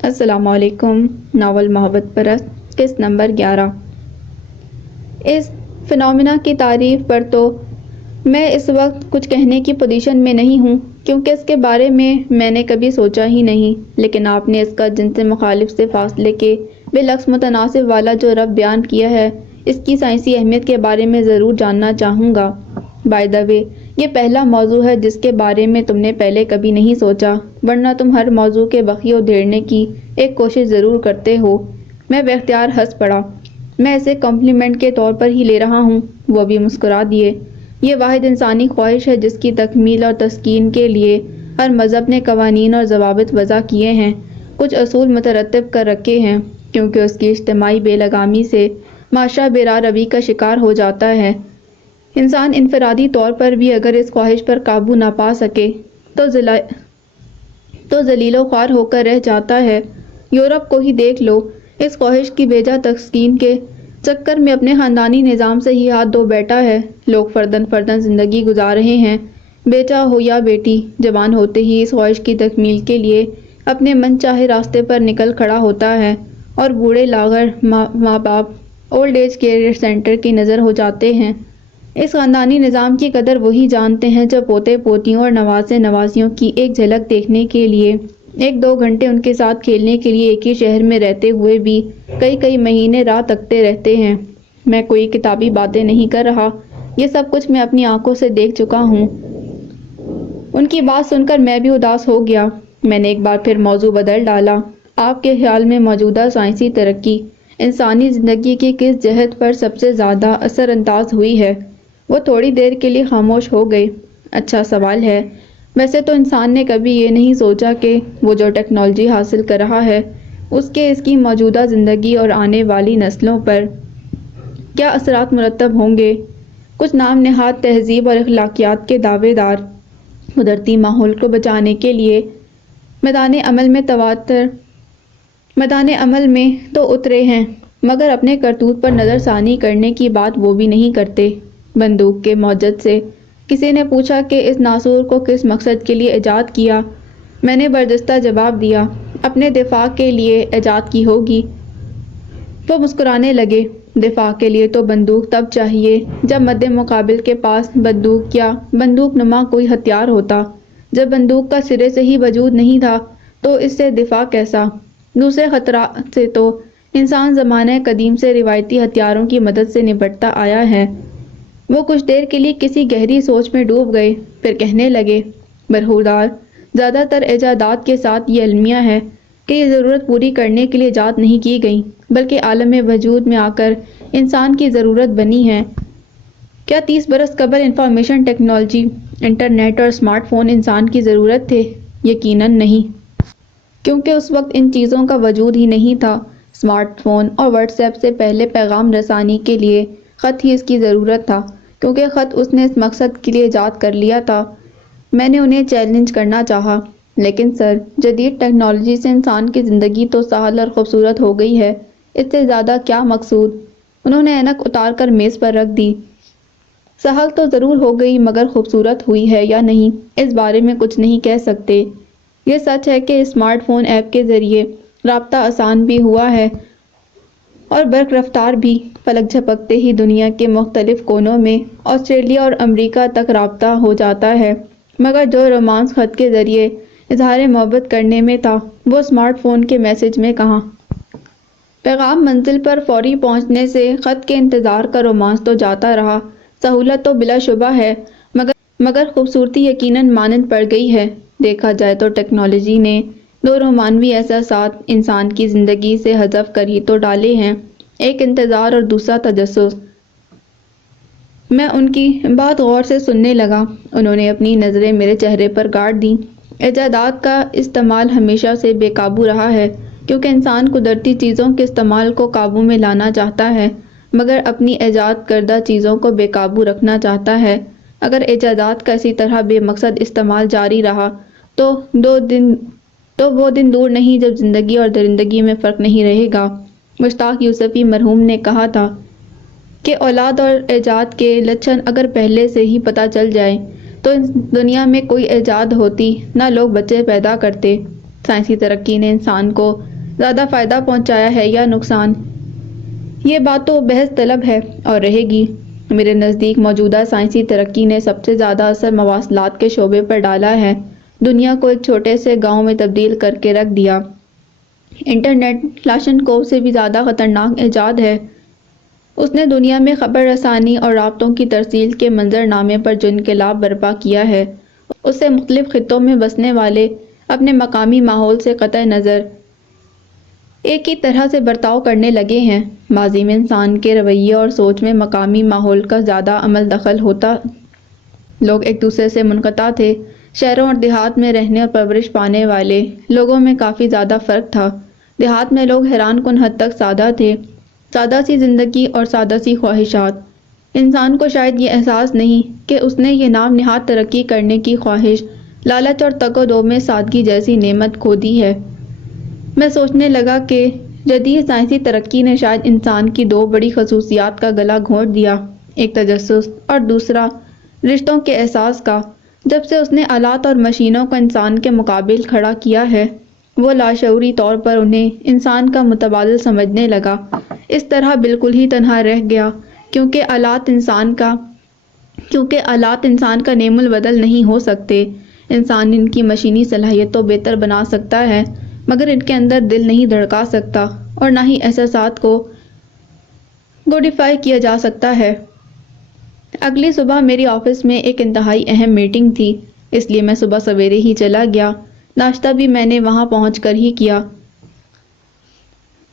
السلام علیکم۔ ناول محبت پرست قسط نمبر 11۔ اس فنومینا کی تعریف پر تو میں اس وقت کچھ کہنے کی پوزیشن میں نہیں ہوں، کیونکہ اس کے بارے میں نے کبھی سوچا ہی نہیں، لیکن آپ نے اس کا جن سے مخالف سے فاصلے کے بالعکس متناسب والا جو ربط بیان کیا ہے، اس کی سائنسی اہمیت کے بارے میں ضرور جاننا چاہوں گا۔ بائی دا وے، یہ پہلا موضوع ہے جس کے بارے میں تم نے پہلے کبھی نہیں سوچا، ورنہ تم ہر موضوع کے بخیے ادھیڑنے کی ایک کوشش ضرور کرتے ہو۔ میں بے اختیار ہنس پڑا۔ میں اسے کمپلیمنٹ کے طور پر ہی لے رہا ہوں۔ وہ بھی مسکرا دیے۔ یہ واحد انسانی خواہش ہے جس کی تکمیل اور تسکین کے لیے ہر مذہب نے قوانین اور ضوابط وضع کیے ہیں، کچھ اصول مترتب کر رکھے ہیں، کیونکہ اس کی اجتماعی بے لگامی سے معاشرہ بے راہ روی کا شکار ہو جاتا ہے۔ انسان انفرادی طور پر بھی اگر اس خواہش پر قابو نہ پا سکے تو ذلیل و خوار ہو کر رہ جاتا ہے۔ یورپ کو ہی دیکھ لو، اس خواہش کی بیجا تسکین کے چکر میں اپنے خاندانی نظام سے ہی ہاتھ دھو بیٹھا ہے۔ لوگ فرداً فرداً زندگی گزار رہے ہیں، بیٹا ہو یا بیٹی، جوان ہوتے ہی اس خواہش کی تکمیل کے لیے اپنے من چاہے راستے پر نکل کھڑا ہوتا ہے، اور بوڑھے لاغر ماں باپ اولڈ ایج کیئر سینٹر کی نظر ہو جاتے ہیں۔ اس خاندانی نظام کی قدر وہی جانتے ہیں جو پوتے پوتیوں اور نواسے نواسیوں کی ایک جھلک دیکھنے کے لیے 1-2 گھنٹے ان کے ساتھ کھیلنے کے لیے ایک ہی شہر میں رہتے ہوئے بھی کئی مہینے راہ تکتے رہتے ہیں۔ میں کوئی کتابی باتیں نہیں کر رہا، یہ سب کچھ میں اپنی آنکھوں سے دیکھ چکا ہوں۔ ان کی بات سن کر میں بھی اداس ہو گیا۔ میں نے ایک بار پھر موضوع بدل ڈالا۔ آپ کے خیال میں موجودہ سائنسی ترقی انسانی زندگی کی کس جہت پر سب سے زیادہ اثر انداز ہوئی ہے؟ وہ تھوڑی دیر کے لیے خاموش ہو گئے۔ اچھا سوال ہے۔ ویسے تو انسان نے کبھی یہ نہیں سوچا کہ وہ جو ٹیکنالوجی حاصل کر رہا ہے، اس کی موجودہ زندگی اور آنے والی نسلوں پر کیا اثرات مرتب ہوں گے۔ کچھ نام نہاد تہذیب اور اخلاقیات کے دعوے دار قدرتی ماحول کو بچانے کے لیے میدان عمل میں تو اترے ہیں، مگر اپنے کرتوت پر نظر ثانی کرنے کی بات وہ بھی نہیں کرتے۔ بندوق کے موجد سے کسی نے پوچھا کہ اس ناسور کو کس مقصد کے لیے ایجاد کیا؟ میں نے برجستہ جواب دیا، اپنے دفاع کے لیے ایجاد کی ہوگی۔ وہ مسکرانے لگے۔ دفاع کے لیے تو بندوق تب چاہیے جب مد مقابل کے پاس بندوق یا بندوق نما کوئی ہتھیار ہوتا۔ جب بندوق کا سرے سے ہی وجود نہیں تھا تو اس سے دفاع کیسا؟ دوسرے خطرات سے تو انسان زمانہ قدیم سے روایتی ہتھیاروں کی مدد سے نپٹتا آیا ہے۔ وہ کچھ دیر کے لیے کسی گہری سوچ میں ڈوب گئے، پھر کہنے لگے، برخوردار، زیادہ تر ایجادات کے ساتھ یہ المیہ ہے کہ یہ ضرورت پوری کرنے کے لیے ایجاد نہیں کی گئی، بلکہ عالم وجود میں آ کر انسان کی ضرورت بنی ہے۔ کیا 30 برس قبل انفارمیشن ٹیکنالوجی، انٹرنیٹ اور اسمارٹ فون انسان کی ضرورت تھے؟ یقیناً نہیں، کیونکہ اس وقت ان چیزوں کا وجود ہی نہیں تھا۔ اسمارٹ فون اور واٹس ایپ سے پہلے پیغام رسانی کے لیے خط ہی اس کی ضرورت تھا، کیونکہ خط اس نے اس مقصد کے لیے ایجاد کر لیا تھا۔ میں نے انہیں چیلنج کرنا چاہا، لیکن سر، جدید ٹیکنالوجی سے انسان کی زندگی تو سہل اور خوبصورت ہو گئی ہے، اس سے زیادہ کیا مقصود؟ انہوں نے اینک اتار کر میز پر رکھ دی۔ سہل تو ضرور ہو گئی، مگر خوبصورت ہوئی ہے یا نہیں، اس بارے میں کچھ نہیں کہہ سکتے۔ یہ سچ ہے کہ اسمارٹ فون ایپ کے ذریعے رابطہ آسان بھی ہوا ہے اور برق رفتار بھی۔ پلک جھپکتے ہی دنیا کے مختلف کونوں میں آسٹریلیا اور امریکہ تک رابطہ ہو جاتا ہے، مگر جو رومانس خط کے ذریعے اظہار محبت کرنے میں تھا، وہ اسمارٹ فون کے میسج میں کہاں؟ پیغام منزل پر فوری پہنچنے سے خط کے انتظار کا رومانس تو جاتا رہا۔ سہولت تو بلا شبہ ہے، مگر خوبصورتی یقیناً مانند پڑ گئی ہے۔ دیکھا جائے تو ٹیکنالوجی نے 2 رومانوی احساسات انسان کی زندگی سے حذف کر ہی تو ڈالے ہیں، ایک انتظار اور دوسرا تجسس۔ میں ان کی بات غور سے سننے لگا۔ انہوں نے اپنی نظریں میرے چہرے پر گاڑ دیں۔ ایجادات کا استعمال ہمیشہ سے بے قابو رہا ہے، کیونکہ انسان قدرتی چیزوں کے استعمال کو قابو میں لانا چاہتا ہے، مگر اپنی ایجاد کردہ چیزوں کو بے قابو رکھنا چاہتا ہے۔ اگر ایجادات کا اسی طرح بے مقصد استعمال جاری رہا تو وہ دن دور نہیں جب زندگی اور درندگی میں فرق نہیں رہے گا۔ مشتاق یوسفی مرحوم نے کہا تھا کہ اولاد اور ایجاد کے لچھن اگر پہلے سے ہی پتہ چل جائے تو اس دنیا میں کوئی ایجاد ہوتی نہ لوگ بچے پیدا کرتے۔ سائنسی ترقی نے انسان کو زیادہ فائدہ پہنچایا ہے یا نقصان؟ یہ بات تو بحث طلب ہے اور رہے گی۔ میرے نزدیک موجودہ سائنسی ترقی نے سب سے زیادہ اثر مواصلات کے شعبے پر ڈالا ہے۔ دنیا کو ایک چھوٹے سے گاؤں میں تبدیل کر کے رکھ دیا۔ انٹرنیٹ کلاشنکوف سے بھی زیادہ خطرناک ایجاد ہے۔ اس نے دنیا میں خبر رسانی اور رابطوں کی ترسیل کے منظر نامے پر جو انقلاب برپا کیا ہے، اس سے مختلف خطوں میں بسنے والے اپنے مقامی ماحول سے قطع نظر ایک ہی طرح سے برتاؤ کرنے لگے ہیں۔ ماضی میں انسان کے رویے اور سوچ میں مقامی ماحول کا زیادہ عمل دخل ہوتا۔ لوگ ایک دوسرے سے منقطع تھے۔ شہروں اور دیہات میں رہنے اور پرورش پانے والے لوگوں میں کافی زیادہ فرق تھا۔ دیہات میں لوگ حیران کن حد تک سادہ تھے، سادہ سی زندگی اور سادہ سی خواہشات۔ انسان کو شاید یہ احساس نہیں کہ اس نے یہ نام نہاد ترقی کرنے کی خواہش، لالچ اور تگ و دو میں سادگی جیسی نعمت کھو دی ہے۔ میں سوچنے لگا کہ جدید سائنسی ترقی نے شاید انسان کی دو بڑی خصوصیات کا گلا گھونٹ دیا، ایک تجسس اور دوسرا رشتوں کے احساس کا۔ جب سے اس نے آلات اور مشینوں کو انسان کے مقابل کھڑا کیا ہے، وہ لاشعوری طور پر انہیں انسان کا متبادل سمجھنے لگا۔ اس طرح بالکل ہی تنہا رہ گیا، کیونکہ آلات انسان کا نعم البدل نہیں ہو سکتے۔ انسان ان کی مشینی صلاحیت تو بہتر بنا سکتا ہے، مگر ان کے اندر دل نہیں دھڑکا سکتا اور نہ ہی احساسات کو کوڈیفائی کیا جا سکتا ہے۔ اگلی صبح میری آفس میں ایک انتہائی اہم میٹنگ تھی، اس لیے میں صبح سویرے ہی چلا گیا۔ ناشتہ بھی میں نے وہاں پہنچ کر ہی کیا۔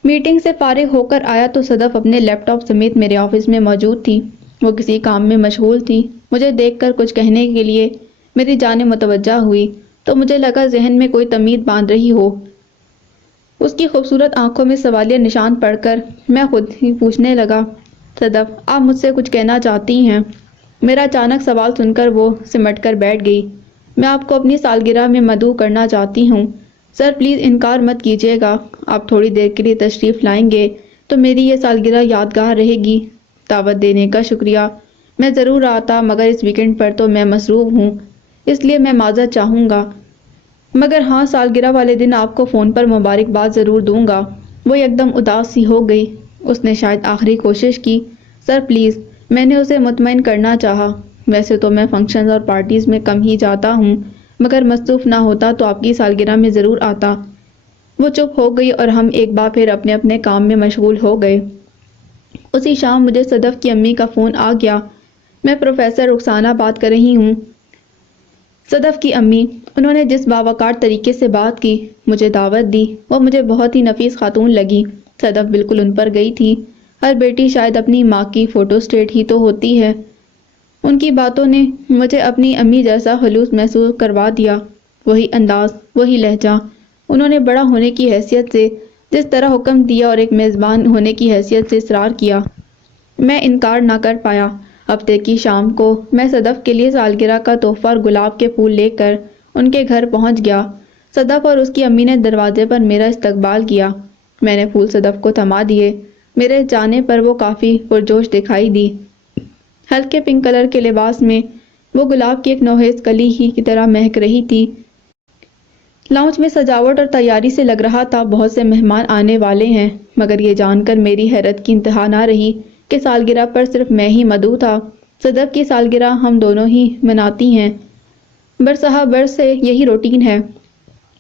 میٹنگ سے فارغ ہو کر آیا تو صدف اپنے لیپ ٹاپ سمیت میرے آفس میں موجود تھی۔ وہ کسی کام میں مشغول تھی۔ مجھے دیکھ کر کچھ کہنے کے لیے میری جانب متوجہ ہوئی تو مجھے لگا ذہن میں کوئی تمید باندھ رہی ہو۔ اس کی خوبصورت آنکھوں میں سوالیہ نشان پڑھ کر میں خود ہی پوچھنے لگا، صدف، آپ مجھ سے کچھ کہنا چاہتی ہیں؟ میرا اچانک سوال سن کر وہ سمٹ کر بیٹھ گئی۔ میں آپ کو اپنی سالگرہ میں مدعو کرنا چاہتی ہوں۔ سر پلیز انکار مت کیجیے گا۔ آپ تھوڑی دیر کے لیے تشریف لائیں گے تو میری یہ سالگرہ یادگار رہے گی۔ دعوت دینے کا شکریہ۔ میں ضرور آتا، مگر اس ویکنڈ پر تو میں مصروف ہوں، اس لیے میں معذرت چاہوں گا۔ مگر ہاں، سالگرہ والے دن آپ کو فون پر مبارکباد ضرور دوں گا۔ وہ یکدم اداس سی ہو گئی۔ اس نے شاید آخری کوشش کی۔ سر پلیز، میں نے اسے مطمئن کرنا چاہا۔ ویسے تو میں فنکشنز اور پارٹیز میں کم ہی جاتا ہوں، مگر مصروف نہ ہوتا تو آپ کی سالگرہ میں ضرور آتا۔ وہ چپ ہو گئی اور ہم ایک بار پھر اپنے اپنے کام میں مشغول ہو گئے۔ اسی شام مجھے صدف کی امی کا فون آ گیا۔ میں پروفیسر رخسانہ بات کر رہی ہوں۔ صدف کی امی، انہوں نے جس باوقار طریقے سے بات کی، مجھے دعوت دی، وہ مجھے بہت ہی نفیس خاتون لگی۔ صدف بالکل ان پر گئی تھی۔ ہر بیٹی شاید اپنی ماں کی فوٹو اسٹیٹ ہی تو ہوتی ہے۔ ان کی باتوں نے مجھے اپنی امی جیسا خلوص محسوس کروا دیا۔ وہی انداز، وہی لہجہ۔ انہوں نے بڑا ہونے کی حیثیت سے جس طرح حکم دیا اور ایک میزبان ہونے کی حیثیت سے اصرار کیا، میں انکار نہ کر پایا۔ ہفتے کی شام کو میں صدف کے لیے سالگرہ کا تحفہ اور گلاب کے پھول لے کر ان کے گھر پہنچ گیا۔ صدف اور اس کی امی نے دروازے پر میرا استقبال کیا۔ میں نے پھول صدف کو تھما دیے۔ میرے جانے پر وہ کافی پرجوش دکھائی دی۔ ہلکے پنک کلر کے لباس میں وہ گلاب کی ایک نوخیز کلی ہی کی طرح مہک رہی تھی۔ لاؤنج میں سجاوٹ اور تیاری سے لگ رہا تھا بہت سے مہمان آنے والے ہیں، مگر یہ جان کر میری حیرت کی انتہا نہ رہی کہ سالگرہ پر صرف میں ہی مدعو تھا۔ صدف کی سالگرہ ہم دونوں ہی مناتی ہیں۔ برسہ برس سے یہی روٹین ہے۔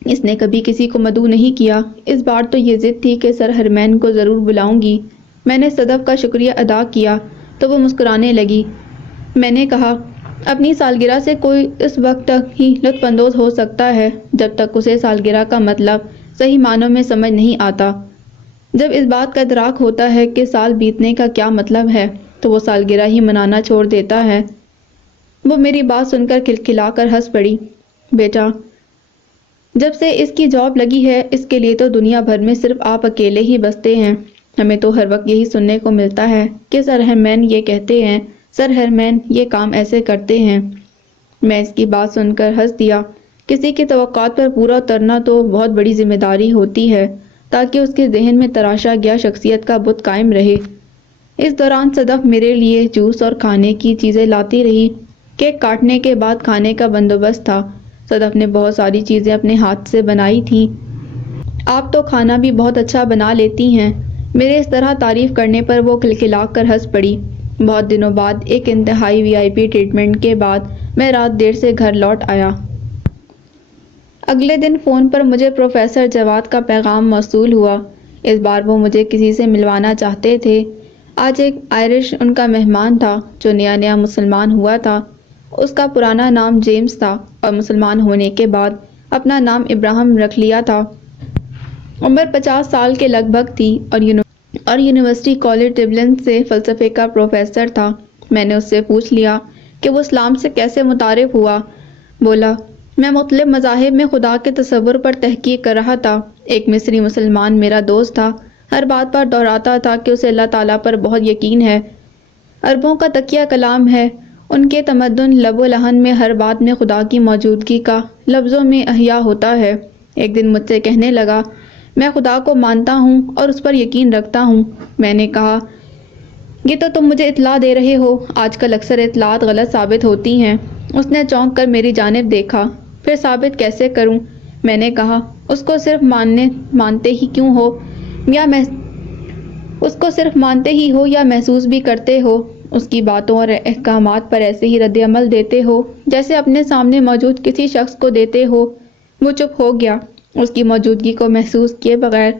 اس نے کبھی کسی کو مدعو نہیں کیا۔ اس بار تو یہ ضد تھی کہ سر ہرمین کو ضرور بلاؤں گی۔ میں نے صدف کا شکریہ ادا کیا تو وہ مسکرانے لگی۔ میں نے کہا، اپنی سالگرہ سے کوئی اس وقت تک ہی لطف اندوز ہو سکتا ہے جب تک اسے سالگرہ کا مطلب صحیح معنوں میں سمجھ نہیں آتا۔ جب اس بات کا ادراک ہوتا ہے کہ سال بیتنے کا کیا مطلب ہے تو وہ سالگرہ ہی منانا چھوڑ دیتا ہے۔ وہ میری بات سن کر کھلکھلا کر ہنس پڑی۔ بیٹا، جب سے اس کی جاب لگی ہے، اس کے لیے تو دنیا بھر میں صرف آپ اکیلے ہی بستے ہیں۔ ہمیں تو ہر وقت یہی سننے کو ملتا ہے کہ سر ہرمین یہ کہتے ہیں، سر ہرمین یہ کام ایسے کرتے ہیں۔ میں اس کی بات سن کر ہنس دیا۔ کسی کی توقعات پر پورا اترنا تو بہت بڑی ذمہ داری ہوتی ہے تاکہ اس کے ذہن میں تراشا گیا شخصیت کا بت قائم رہے۔ اس دوران صدف میرے لیے جوس اور کھانے کی چیزیں لاتی رہی۔ کیک کاٹنے کے بعد کھانے کا بندوبست تھا۔ صدف نے بہت ساری چیزیں اپنے ہاتھ سے بنائی تھیں۔ آپ تو کھانا بھی بہت اچھا بنا لیتی ہیں۔ میرے اس طرح تعریف کرنے پر وہ کھلکھلا کر ہنس پڑی۔ بہت دنوں بعد ایک انتہائی VIP ٹریٹمنٹ کے بعد میں رات دیر سے گھر لوٹ آیا۔ اگلے دن فون پر مجھے پروفیسر جواد کا پیغام موصول ہوا۔ اس بار وہ مجھے کسی سے ملوانا چاہتے تھے۔ آج ایک آئرش ان کا مہمان تھا جو نیا مسلمان ہوا تھا۔ اس کا پرانا نام جیمز تھا اور مسلمان ہونے کے بعد اپنا نام ابراہیم رکھ لیا تھا۔ عمر 50 سال کے لگ بھگ تھی اور یونیورسٹی کالج ڈبلن سے فلسفے کا پروفیسر تھا۔ میں نے اس سے پوچھ لیا کہ وہ اسلام سے کیسے متعارف ہوا۔ بولا، میں مختلف مذاہب میں خدا کے تصور پر تحقیق کر رہا تھا۔ ایک مصری مسلمان میرا دوست تھا، ہر بات پر دہراتا تھا کہ اسے اللہ تعالیٰ پر بہت یقین ہے، عربوں کا تکیہ کلام ہے، ان کے تمدن لب و لہن میں ہر بات میں خدا کی موجودگی کا لفظوں میں احیا ہوتا ہے۔ ایک دن مجھ سے کہنے لگا، میں خدا کو مانتا ہوں اور اس پر یقین رکھتا ہوں۔ میں نے کہا، یہ تو تم مجھے اطلاع دے رہے ہو، آج کل اکثر اطلاعات غلط ثابت ہوتی ہیں۔ اس نے چونک کر میری جانب دیکھا۔ پھر ثابت کیسے کروں؟ میں نے کہا، اس کو صرف مانتے ہی ہو یا محسوس بھی کرتے ہو، اس کی باتوں اور احکامات پر ایسے ہی رد عمل دیتے ہو جیسے اپنے سامنے موجود کسی شخص کو دیتے ہو۔ وہ چپ ہو گیا۔ اس کی موجودگی کو محسوس کیے بغیر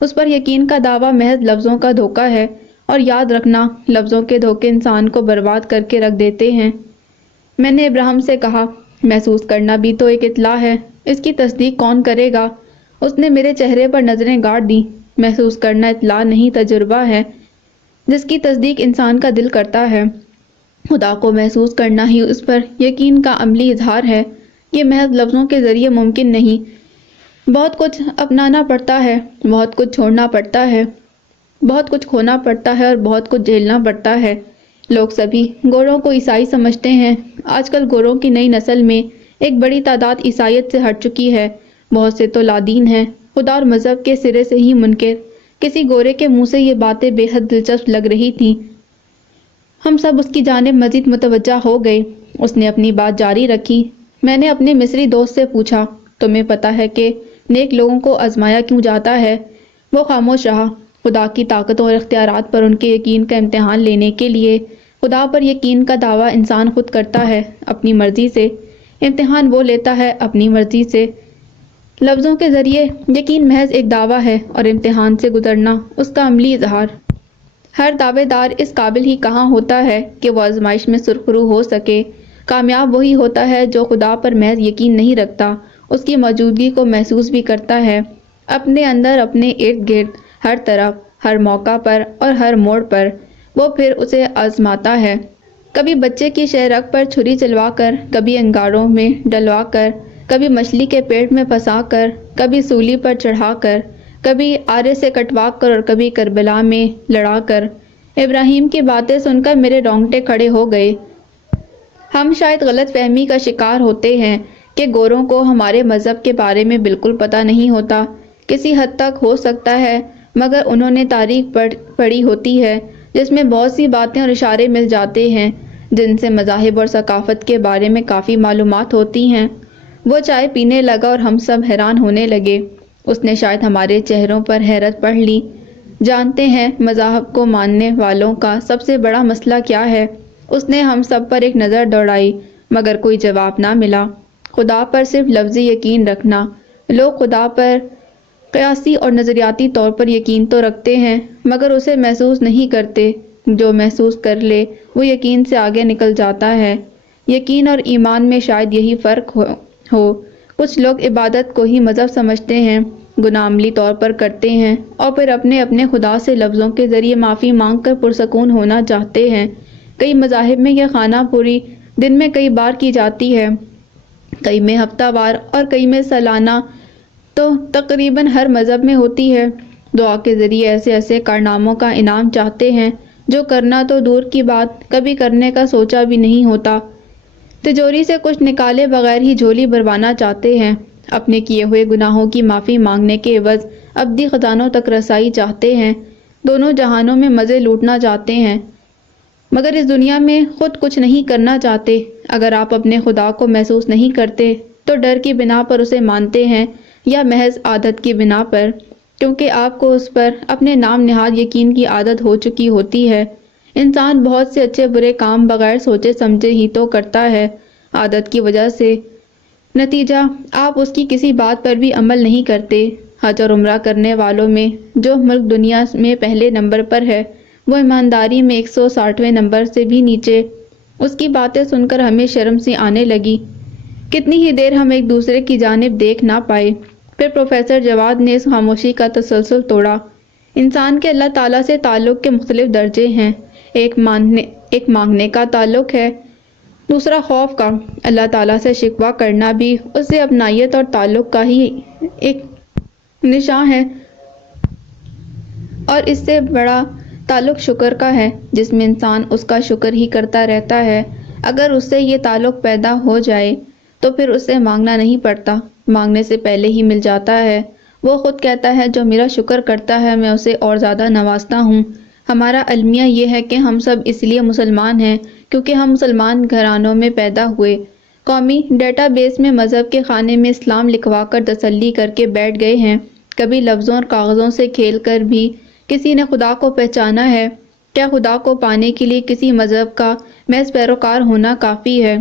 اس پر یقین کا دعویٰ محض لفظوں کا دھوکہ ہے، اور یاد رکھنا، لفظوں کے دھوکے انسان کو برباد کر کے رکھ دیتے ہیں۔ میں نے ابراہیم سے کہا، محسوس کرنا بھی تو ایک اطلاع ہے، اس کی تصدیق کون کرے گا؟ اس نے میرے چہرے پر نظریں گاڑ دیں۔ محسوس کرنا اطلاع نہیں، تجربہ ہے جس کی تصدیق انسان کا دل کرتا ہے۔ خدا کو محسوس کرنا ہی اس پر یقین کا عملی اظہار ہے۔ یہ محض لفظوں کے ذریعے ممکن نہیں۔ بہت کچھ اپنانا پڑتا ہے، بہت کچھ چھوڑنا پڑتا ہے، بہت کچھ کھونا پڑتا ہے اور بہت کچھ جھیلنا پڑتا ہے۔ لوگ سبھی گوروں کو عیسائی سمجھتے ہیں۔ آج کل گوروں کی نئی نسل میں ایک بڑی تعداد عیسائیت سے ہٹ چکی ہے، بہت سے تو لادین ہیں، خدا اور مذہب کے سرے سے ہی منکر۔ کسی گورے کے منہ سے یہ باتیں بے حد دلچسپ لگ رہی تھیں۔ ہم سب اس کی جانب مزید متوجہ ہو گئے۔ اس نے اپنی بات جاری رکھی۔ میں نے اپنے مصری دوست سے پوچھا، تمہیں پتہ ہے کہ نیک لوگوں کو آزمایا کیوں جاتا ہے؟ وہ خاموش رہا۔ خدا کی طاقتوں اور اختیارات پر ان کے یقین کا امتحان لینے کے لیے خدا پر یقین کا دعویٰ انسان خود کرتا ہے، اپنی مرضی سے۔ امتحان وہ لیتا ہے اپنی مرضی سے۔ لفظوں کے ذریعے یقین محض ایک دعویٰ ہے اور امتحان سے گزرنا اس کا عملی اظہار۔ ہر دعوے دار اس قابل ہی کہاں ہوتا ہے کہ وہ آزمائش میں سرخرو ہو سکے۔ کامیاب وہی ہوتا ہے جو خدا پر محض یقین نہیں رکھتا، اس کی موجودگی کو محسوس بھی کرتا ہے، اپنے اندر، اپنے ارد گرد، ہر طرف، ہر موقع پر اور ہر موڑ پر۔ وہ پھر اسے آزماتا ہے، کبھی بچے کی شہرک پر چھری چلوا کر، کبھی انگاروں میں ڈلوا کر، کبھی مچھلی کے پیٹ میں پھنسا کر، کبھی سولی پر چڑھا کر، کبھی آرے سے کٹوا کر اور کبھی کربلا میں لڑا کر۔ ابراہیم کی باتیں سن کر میرے رونگٹے کھڑے ہو گئے۔ ہم شاید غلط فہمی کا شکار ہوتے ہیں کہ گوروں کو ہمارے مذہب کے بارے میں بالکل پتہ نہیں ہوتا۔ کسی حد تک ہو سکتا ہے، مگر انہوں نے تاریخ پڑھی ہوتی ہے جس میں بہت سی باتیں اور اشارے مل جاتے ہیں جن سے مذاہب اور ثقافت کے بارے میں کافی معلومات ہوتی ہیں۔ وہ چائے پینے لگا اور ہم سب حیران ہونے لگے۔ اس نے شاید ہمارے چہروں پر حیرت پڑھ لی۔ جانتے ہیں مذاہب کو ماننے والوں کا سب سے بڑا مسئلہ کیا ہے؟ اس نے ہم سب پر ایک نظر دوڑائی، مگر کوئی جواب نہ ملا۔ خدا پر صرف لفظی یقین رکھنا۔ لوگ خدا پر قیاسی اور نظریاتی طور پر یقین تو رکھتے ہیں، مگر اسے محسوس نہیں کرتے۔ جو محسوس کر لے وہ یقین سے آگے نکل جاتا ہے۔ یقین اور ایمان میں شاید یہی فرق ہو۔ کچھ لوگ عبادت کو ہی مذہب سمجھتے ہیں، گناہ عملی طور پر کرتے ہیں اور پھر اپنے خدا سے لفظوں کے ذریعے معافی مانگ کر پرسکون ہونا چاہتے ہیں۔ کئی مذاہب میں یہ خانہ پوری دن میں کئی بار کی جاتی ہے، کئی میں ہفتہ وار اور کئی میں سالانہ، تو تقریباً ہر مذہب میں ہوتی ہے۔ دعا کے ذریعے ایسے ایسے کارناموں کا انعام چاہتے ہیں جو کرنا تو دور کی بات، کبھی کرنے کا سوچا بھی نہیں ہوتا۔ تجوری سے کچھ نکالے بغیر ہی جھولی بھروانا چاہتے ہیں۔ اپنے کیے ہوئے گناہوں کی معافی مانگنے کے عوض ابدی خزانوں تک رسائی چاہتے ہیں۔ دونوں جہانوں میں مزے لوٹنا چاہتے ہیں، مگر اس دنیا میں خود کچھ نہیں کرنا چاہتے۔ اگر آپ اپنے خدا کو محسوس نہیں کرتے تو ڈر کی بنا پر اسے مانتے ہیں یا محض عادت کی بنا پر، کیونکہ آپ کو اس پر اپنے نام نہاد یقین کی عادت ہو چکی ہوتی ہے۔ انسان بہت سے اچھے برے کام بغیر سوچے سمجھے ہی تو کرتا ہے، عادت کی وجہ سے۔ نتیجہ آپ اس کی کسی بات پر بھی عمل نہیں کرتے۔ حج اور عمرہ کرنے والوں میں جو ملک دنیا میں پہلے نمبر پر ہے، وہ ایمانداری میں 160ویں نمبر سے بھی نیچے۔ اس کی باتیں سن کر ہمیں شرم سی آنے لگی۔ کتنی ہی دیر ہم ایک دوسرے کی جانب دیکھ نہ پائے، پھر پروفیسر جواد نے اس خاموشی کا تسلسل توڑا۔ انسان کے اللہ تعالیٰ سے تعلق کے مختلف درجے ہیں۔ ایک مانگنے کا تعلق ہے، دوسرا خوف کا۔ اللہ تعالیٰ سے شکوہ کرنا بھی اس سے اپنائیت اور تعلق کا ہی ایک نشان ہے، اور اس سے بڑا تعلق شکر کا ہے، جس میں انسان اس کا شکر ہی کرتا رہتا ہے۔ اگر اس سے یہ تعلق پیدا ہو جائے تو پھر اس سے مانگنا نہیں پڑتا، مانگنے سے پہلے ہی مل جاتا ہے۔ وہ خود کہتا ہے جو میرا شکر کرتا ہے میں اسے اور زیادہ نوازتا ہوں۔ ہمارا المیہ یہ ہے کہ ہم سب اس لیے مسلمان ہیں کیونکہ ہم مسلمان گھرانوں میں پیدا ہوئے۔ قومی ڈیٹا بیس میں مذہب کے خانے میں اسلام لکھوا کر تسلی کر کے بیٹھ گئے ہیں۔ کبھی لفظوں اور کاغذوں سے کھیل کر بھی کسی نے خدا کو پہچانا ہے؟ کیا خدا کو پانے کے لیے کسی مذہب کا محض پیروکار ہونا کافی ہے؟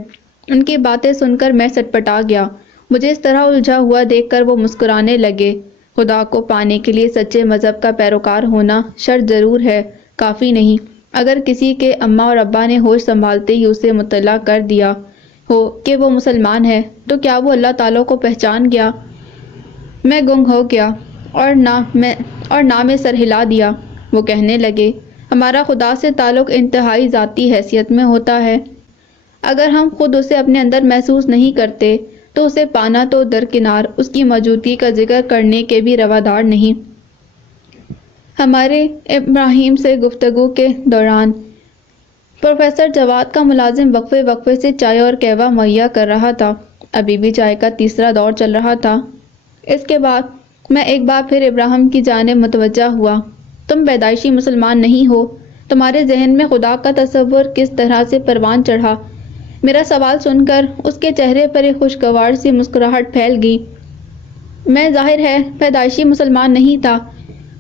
ان کی باتیں سن کر میں سٹپٹا گیا۔ مجھے اس طرح الجھا ہوا دیکھ کر وہ مسکرانے لگے۔ خدا کو پانے کے لیے سچے مذہب کا پیروکار ہونا شرط ضرور ہے، کافی نہیں۔ اگر کسی کے اماں اور ابا نے ہوش سنبھالتے ہی اسے مطلع کر دیا ہو کہ وہ مسلمان ہے تو کیا وہ اللہ تعالیٰ کو پہچان گیا؟ میں گنگ ہو گیا اور نہ میں سر ہلا دیا۔ وہ کہنے لگے، ہمارا خدا سے تعلق انتہائی ذاتی حیثیت میں ہوتا ہے۔ اگر ہم خود اسے اپنے اندر محسوس نہیں کرتے تو اسے پانا تو درکنار اس کی موجودگی کا ذکر کرنے کے بھی روادار نہیں۔ ہمارے ابراہیم سے گفتگو کے دوران پروفیسر جواد کا ملازم وقفے وقفے سے چائے اور قہوہ مہیا کر رہا تھا۔ ابھی بھی چائے کا تیسرا دور چل رہا تھا۔ اس کے بعد میں ایک بار پھر ابراہیم کی جانب متوجہ ہوا۔ تم پیدائشی مسلمان نہیں ہو، تمہارے ذہن میں خدا کا تصور کس طرح سے پروان چڑھا؟ میرا سوال سن کر اس کے چہرے پر ایک خوشگوار سی مسکراہٹ پھیل گئی۔ میں ظاہر ہے پیدائشی مسلمان نہیں تھا،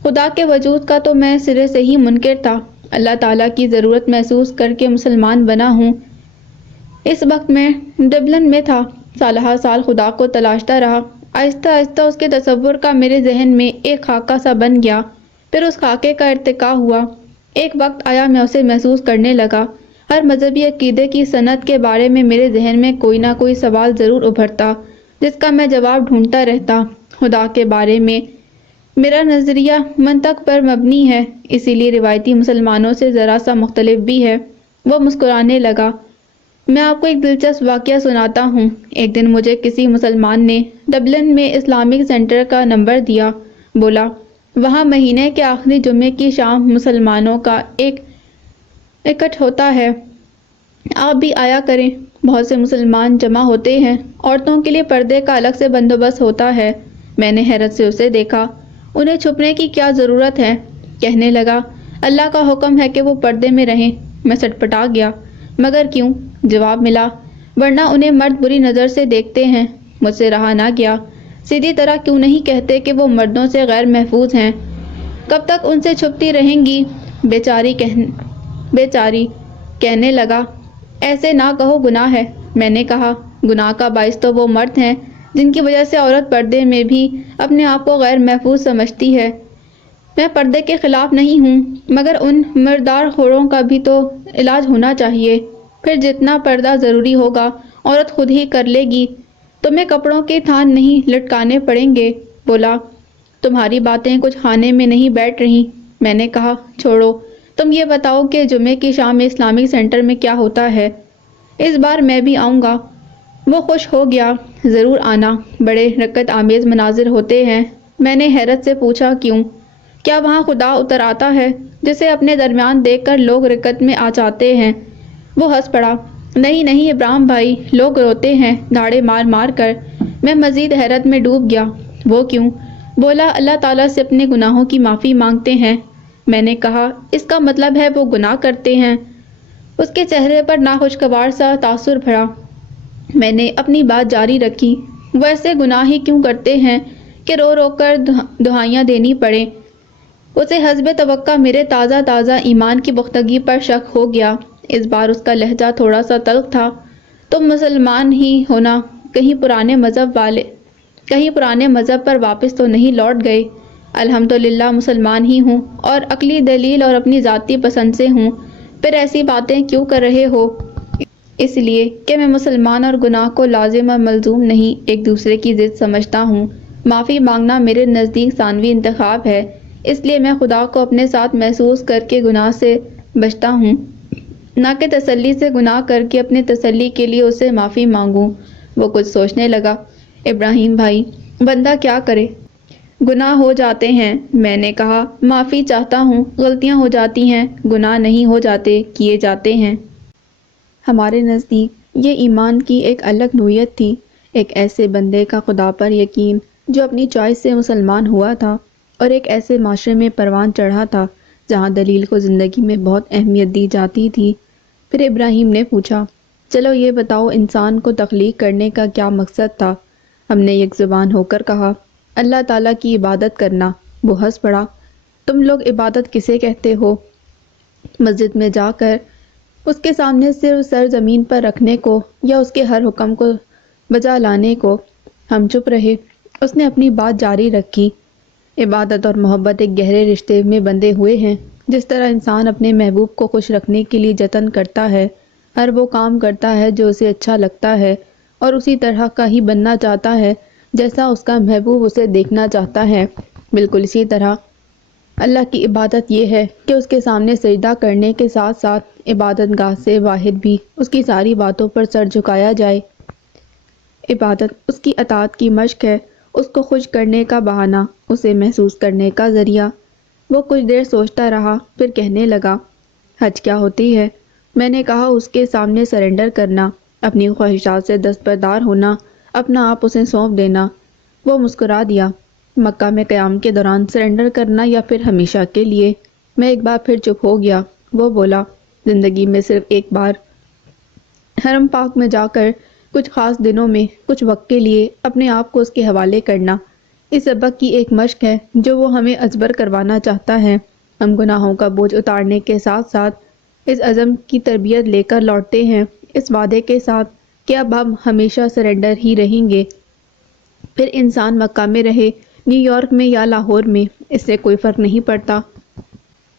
خدا کے وجود کا تو میں سرے سے ہی منکر تھا۔ اللہ تعالیٰ کی ضرورت محسوس کر کے مسلمان بنا ہوں۔ اس وقت میں ڈبلن میں تھا، سالہ سال خدا کو تلاشتا رہا۔ آہستہ آہستہ اس کے تصور کا میرے ذہن میں ایک خاکہ سا بن گیا، پھر اس خاکے کا ارتقاء ہوا۔ ایک وقت آیا میں اسے محسوس کرنے لگا۔ ہر مذہبی عقیدے کی صنعت کے بارے میں میرے ذہن میں کوئی نہ کوئی سوال ضرور ابھرتا جس کا میں جواب ڈھونڈتا رہتا۔ خدا کے بارے میں میرا نظریہ منطق پر مبنی ہے، اسی لیے روایتی مسلمانوں سے ذرا سا مختلف بھی ہے۔ وہ مسکرانے لگا۔ میں آپ کو ایک دلچسپ واقعہ سناتا ہوں۔ ایک دن مجھے کسی مسلمان نے ڈبلن میں اسلامک سینٹر کا نمبر دیا۔ بولا، وہاں مہینے کے آخری جمعے کی شام مسلمانوں کا ایک اکٹھ ہوتا ہے، آپ بھی آیا کریں۔ بہت سے مسلمان جمع ہوتے ہیں، عورتوں کے لیے پردے کا الگ سے بندوبست ہوتا ہے۔ میں نے حیرت سے اسے دیکھا۔ انہیں چھپنے کی کیا ضرورت ہے؟ کہنے لگا، اللہ کا حکم ہے کہ وہ پردے میں رہیں۔ میں سٹپٹا گیا۔ مگر کیوں؟ جواب ملا، ورنہ انہیں مرد بری نظر سے دیکھتے ہیں۔ مجھ سے رہا نہ گیا۔ سیدھی طرح کیوں نہیں کہتے کہ وہ مردوں سے غیر محفوظ ہیں؟ کب تک ان سے چھپتی رہیں گی؟ بیچاری کہنے لگا، ایسے نہ کہو، گناہ ہے۔ میں نے کہا، گناہ کا باعث تو وہ مرد ہیں جن کی وجہ سے عورت پردے میں بھی اپنے آپ کو غیر محفوظ سمجھتی ہے۔ میں پردے کے خلاف نہیں ہوں، مگر ان مردار خوروں کا بھی تو علاج ہونا چاہیے۔ پھر جتنا پردہ ضروری ہوگا عورت خود ہی کر لے گی، تمہیں کپڑوں کے تھان نہیں لٹکانے پڑیں گے۔ بولا، تمہاری باتیں کچھ خانے میں نہیں بیٹھ رہی۔ میں نے کہا، چھوڑو، تم یہ بتاؤ کہ جمعے کی شام میں اسلامک سینٹر میں کیا ہوتا ہے؟ اس بار میں بھی آؤں گا۔ وہ خوش ہو گیا۔ ضرور آنا، بڑے رکت آمیز مناظر ہوتے ہیں۔ میں نے حیرت سے پوچھا، کیوں؟ کیا وہاں خدا اتر آتا ہے جسے اپنے درمیان دیکھ کر لوگ رکت میں آ جاتے ہیں؟ وہ ہنس پڑا۔ نہیں نہیں ابراہیم بھائی، لوگ روتے ہیں دھاڑے مار مار کر۔ میں مزید حیرت میں ڈوب گیا۔ وہ کیوں؟ بولا، اللہ تعالیٰ سے اپنے گناہوں کی معافی مانگتے ہیں۔ میں نے کہا، اس کا مطلب ہے وہ گناہ کرتے ہیں؟ اس کے چہرے پر ناخوشگوار سا تاثر بھرا۔ میں نے اپنی بات جاری رکھی، وہ ایسے گناہ ہی کیوں کرتے ہیں کہ رو رو کر دہائیاں دینی پڑے؟ اسے حسب توقع میرے تازہ ایمان کی پختگی پر شک ہو گیا۔ اس بار اس کا لہجہ تھوڑا سا تلخ تھا۔ تم مسلمان ہی ہونا، کہیں پرانے مذہب پر واپس تو نہیں لوٹ گئے؟ الحمدللہ مسلمان ہی ہوں، اور عقلی دلیل اور اپنی ذاتی پسند سے ہوں۔ پھر ایسی باتیں کیوں کر رہے ہو؟ اس لیے کہ میں مسلمان اور گناہ کو لازم اور ملزوم نہیں، ایک دوسرے کی ضد سمجھتا ہوں۔ معافی مانگنا میرے نزدیک ثانوی انتخاب ہے، اس لیے میں خدا کو اپنے ساتھ محسوس کر کے گناہ سے بچتا ہوں، نہ کہ تسلی سے گناہ کر کے اپنی تسلی کے لیے اسے معافی مانگوں۔ وہ کچھ سوچنے لگا۔ ابراہیم بھائی، بندہ کیا کرے؟ گناہ ہو جاتے ہیں۔ میں نے کہا، معافی چاہتا ہوں، غلطیاں ہو جاتی ہیں، گناہ نہیں ہو جاتے، کیے جاتے ہیں۔ ہمارے نزدیک یہ ایمان کی ایک الگ نوعیت تھی، ایک ایسے بندے کا خدا پر یقین جو اپنی چوائس سے مسلمان ہوا تھا، اور ایک ایسے معاشرے میں پروان چڑھا تھا جہاں دلیل کو زندگی میں بہت اہمیت دی جاتی تھی۔ پھر ابراہیم نے پوچھا، چلو یہ بتاؤ، انسان کو تخلیق کرنے کا کیا مقصد تھا؟ ہم نے یک زبان ہو کر کہا، اللہ تعالیٰ کی عبادت کرنا۔ وہ ہنس پڑا۔ تم لوگ عبادت کسے کہتے ہو؟ مسجد میں جا کر اس کے سامنے صرف سر زمین پر رکھنے کو، یا اس کے ہر حکم کو بجا لانے کو؟ ہم چپ رہے۔ اس نے اپنی بات جاری رکھی، عبادت اور محبت ایک گہرے رشتے میں بندھے ہوئے ہیں۔ جس طرح انسان اپنے محبوب کو خوش رکھنے کے لیے جتن کرتا ہے، ہر وہ کام کرتا ہے جو اسے اچھا لگتا ہے، اور اسی طرح کا ہی بننا چاہتا ہے جیسا اس کا محبوب اسے دیکھنا چاہتا ہے، بالکل اسی طرح اللہ کی عبادت یہ ہے کہ اس کے سامنے سجدہ کرنے کے ساتھ ساتھ عبادت گاہ سے باہر بھی اس کی ساری باتوں پر سر جھکایا جائے۔ عبادت اس کی اطاعت کی مشق ہے، اس کو خوش کرنے کا بہانہ، اسے محسوس کرنے کا ذریعہ۔ وہ کچھ دیر سوچتا رہا، پھر کہنے لگا، حج کیا ہوتی ہے؟ میں نے کہا، اس کے سامنے سرنڈر کرنا، اپنی خواہشات سے دستبردار ہونا، اپنا آپ اسے سونپ دینا۔ وہ مسکرا دیا۔ مکہ میں قیام کے دوران سرنڈر کرنا یا پھر ہمیشہ کے لیے؟ میں ایک بار پھر چپ ہو گیا۔ وہ بولا، زندگی میں صرف ایک بار حرم پاک میں جا کر کچھ خاص دنوں میں کچھ وقت کے لیے اپنے آپ کو اس کے حوالے کرنا، اس سبق کی ایک مشق ہے جو وہ ہمیں ازبر کروانا چاہتا ہے۔ ہم گناہوں کا بوجھ اتارنے کے ساتھ ساتھ اس عزم کی تربیت لے کر لوٹتے ہیں، اس وعدے کے ساتھ کہ اب ہم ہمیشہ سرنڈر ہی رہیں گے۔ پھر انسان مکہ میں رہے، نیو یارک میں یا لاہور میں، اس سے کوئی فرق نہیں پڑتا۔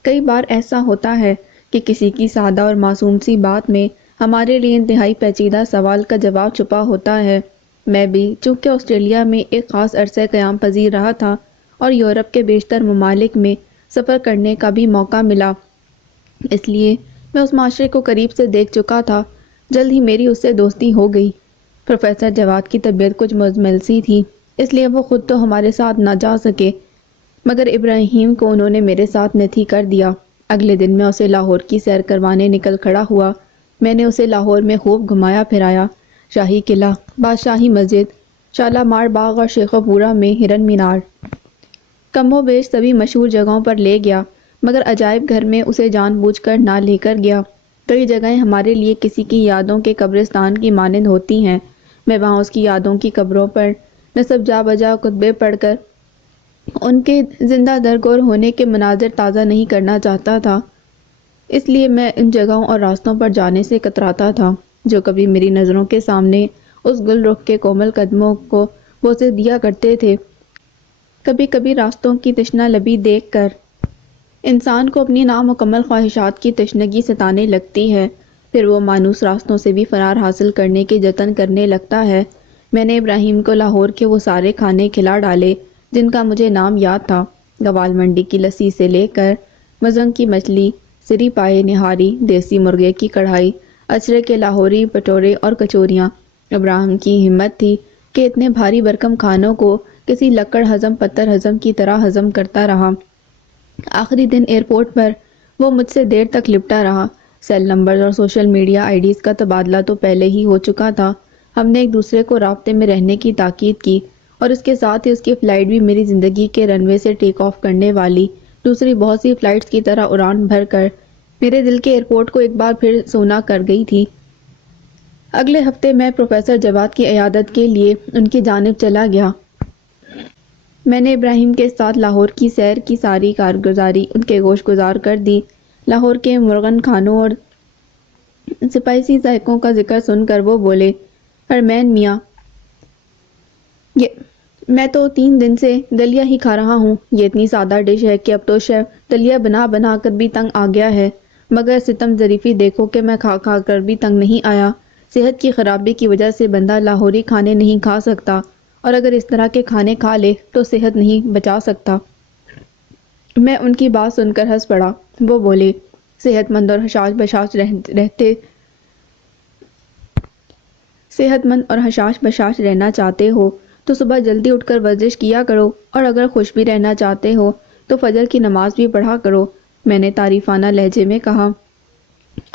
کئی بار ایسا ہوتا ہے کہ کسی کی سادہ اور معصوم سی بات میں ہمارے لیے انتہائی پیچیدہ سوال کا جواب چھپا ہوتا ہے۔ میں بھی چونکہ آسٹریلیا میں ایک خاص عرصے قیام پذیر رہا تھا اور یورپ کے بیشتر ممالک میں سفر کرنے کا بھی موقع ملا، اس لیے میں اس معاشرے کو قریب سے دیکھ چکا تھا۔ جلد ہی میری اس سے دوستی ہو گئی۔ پروفیسر جواد کی طبیعت کچھ مزمل سی تھی، اس لیے وہ خود تو ہمارے ساتھ نہ جا سکے، مگر ابراہیم کو انہوں نے میرے ساتھ نتھی کر دیا۔ اگلے دن میں اسے لاہور کی سیر کروانے نکل کھڑا ہوا۔ میں نے اسے لاہور میں خوب گھمایا پھرایا، شاہی قلعہ، بادشاہی مسجد، شالامار باغ اور شیخو پورہ میں ہرن مینار، کم و بیش سبھی مشہور جگہوں پر لے گیا، مگر عجائب گھر میں اسے جان بوجھ کر نہ لے کر گیا۔ کئی جگہیں ہمارے لیے کسی کی یادوں کے قبرستان کی مانند ہوتی ہیں۔ میں وہاں اس کی یادوں کی قبروں پر نصب جا بجا خطبے پڑھ کر ان کے زندہ درگور ہونے کے مناظر تازہ نہیں کرنا چاہتا تھا، اس لیے میں ان جگہوں اور راستوں پر جانے سے کتراتا تھا جو کبھی میری نظروں کے سامنے اس گل رخ کے کومل قدموں کو بوسے دیا کرتے تھے۔ کبھی کبھی راستوں کی تشنہ لبی دیکھ کر انسان کو اپنی نامکمل خواہشات کی تشنگی ستانے لگتی ہے، پھر وہ مانوس راستوں سے بھی فرار حاصل کرنے کے جتن کرنے لگتا ہے۔ میں نے ابراہیم کو لاہور کے وہ سارے کھانے کھلا ڈالے جن کا مجھے نام یاد تھا، گوال منڈی کی لسی سے لے کر مزنگ کی مچھلی، سری پائے نہاری، دیسی مرغے کی کڑھائی، اچرے کے لاہوری بٹورے اور کچوریاں۔ ابراہیم کی ہمت تھی کہ اتنے بھاری بھرکم کھانوں کو کسی لکڑ ہضم پتھر ہضم کی طرح ہضم کرتا رہا۔ آخری دن ایئرپورٹ پر وہ مجھ سے دیر تک لپٹا رہا۔ سیل نمبرز اور سوشل میڈیا آئی ڈیز کا تبادلہ تو پہلے ہی ہو چکا تھا۔ ہم نے ایک دوسرے کو رابطے میں رہنے کی تاکید کی، اور اس کے ساتھ ہی اس کی فلائٹ بھی میری زندگی کے رن وے سے ٹیک آف کرنے والی دوسری بہت سی فلائٹس کی طرح اڑان بھر کر میرے دل کے ایئرپورٹ کو ایک بار پھر سونا کر گئی تھی۔ اگلے ہفتے میں پروفیسر جواد کی عیادت کے لیے ان کی جانب چلا گیا۔ میں نے ابراہیم کے ساتھ لاہور کی سیر کی ساری کارگزاری ان کے گوش گزار کر دی۔ لاہور کے مرغن کھانوں اور سپائسی ذائقوں کا ذکر سن کر وہ بولے، حرمین میاں، میں تو 3 دن سے دلیا ہی کھا رہا ہوں۔ یہ اتنی سادہ ڈش ہے کہ اب تو شیف دلیا بنا بنا کر بھی تنگ آ گیا ہے، مگر ستم ظریفی دیکھو کہ میں کھا کھا کر بھی تنگ نہیں آیا۔ صحت کی خرابی کی وجہ سے بندہ لاہوری کھانے نہیں کھا سکتا، اور اگر اس طرح کے کھانے کھا لے تو صحت نہیں بچا سکتا۔ میں ان کی بات سن کر ہنس پڑا۔ وہ بولے، صحت مند اور حشاش بشاش رہنا چاہتے ہو تو صبح جلدی اٹھ کر ورزش کیا کرو، اور اگر خوش بھی رہنا چاہتے ہو تو فجر کی نماز بھی پڑھا کرو۔ میں نے تعریفانہ لہجے میں کہا،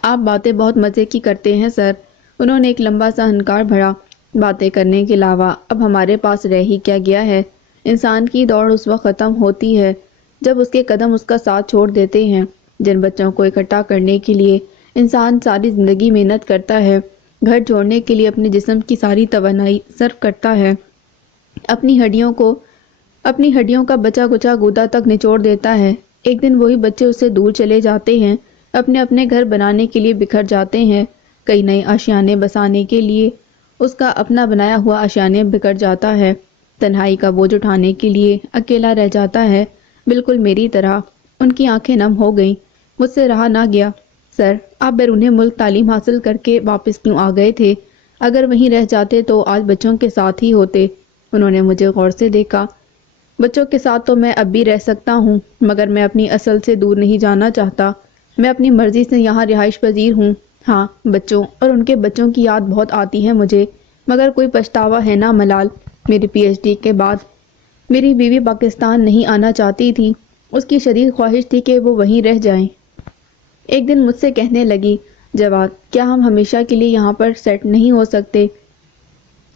آپ باتیں بہت مزے کی کرتے ہیں سر۔ انہوں نے ایک لمبا سا ہنکار بھرا۔ باتیں کرنے کے علاوہ اب ہمارے پاس رہ ہی کیا گیا ہے؟ انسان کی دوڑ اس وقت ختم ہوتی ہے جب اس کے قدم اس کا ساتھ چھوڑ دیتے ہیں۔ جن بچوں کو اکٹھا کرنے کے لیے انسان ساری زندگی محنت کرتا ہے، گھر چھوڑنے کے لیے اپنے جسم کی ساری توانائی صرف کرتا ہے، اپنی ہڈیوں کا بچا کچا گودا تک نچوڑ دیتا ہے، ایک دن وہی بچے اس سے دور چلے جاتے ہیں، اپنے اپنے گھر بنانے کے لیے بکھر جاتے ہیں، کئی نئے آشیانے بسانے کے لیے اس کا اپنا بنایا ہوا آشیانہ بکھر جاتا ہے، تنہائی کا بوجھ اٹھانے کے لیے اکیلا رہ جاتا ہے، بالکل میری طرح۔ ان کی آنکھیں نم ہو گئیں۔ مجھ سے رہا نہ گیا۔ سر، آپ بیرون ملک تعلیم حاصل کر کے واپس کیوں آ گئے تھے؟ اگر وہیں رہ جاتے تو آج بچوں کے ساتھ ہی ہوتے۔ انہوں نے مجھے غور سے دیکھا۔ بچوں کے ساتھ تو میں اب بھی رہ سکتا ہوں، مگر میں اپنی اصل سے دور نہیں جانا چاہتا۔ میں اپنی مرضی سے یہاں رہائش پذیر ہوں۔ ہاں، بچوں اور ان کے بچوں کی یاد بہت آتی ہے مجھے، مگر کوئی پچھتاوا ہے نہ ملال۔ میری پی ایچ ڈی کے بعد میری بیوی پاکستان نہیں آنا چاہتی تھی۔ اس کی شدید خواہش تھی کہ وہ وہیں رہ جائیں۔ ایک دن مجھ سے کہنے لگی، جواد، کیا ہم ہمیشہ کے لیے یہاں پر سیٹ نہیں ہو سکتے؟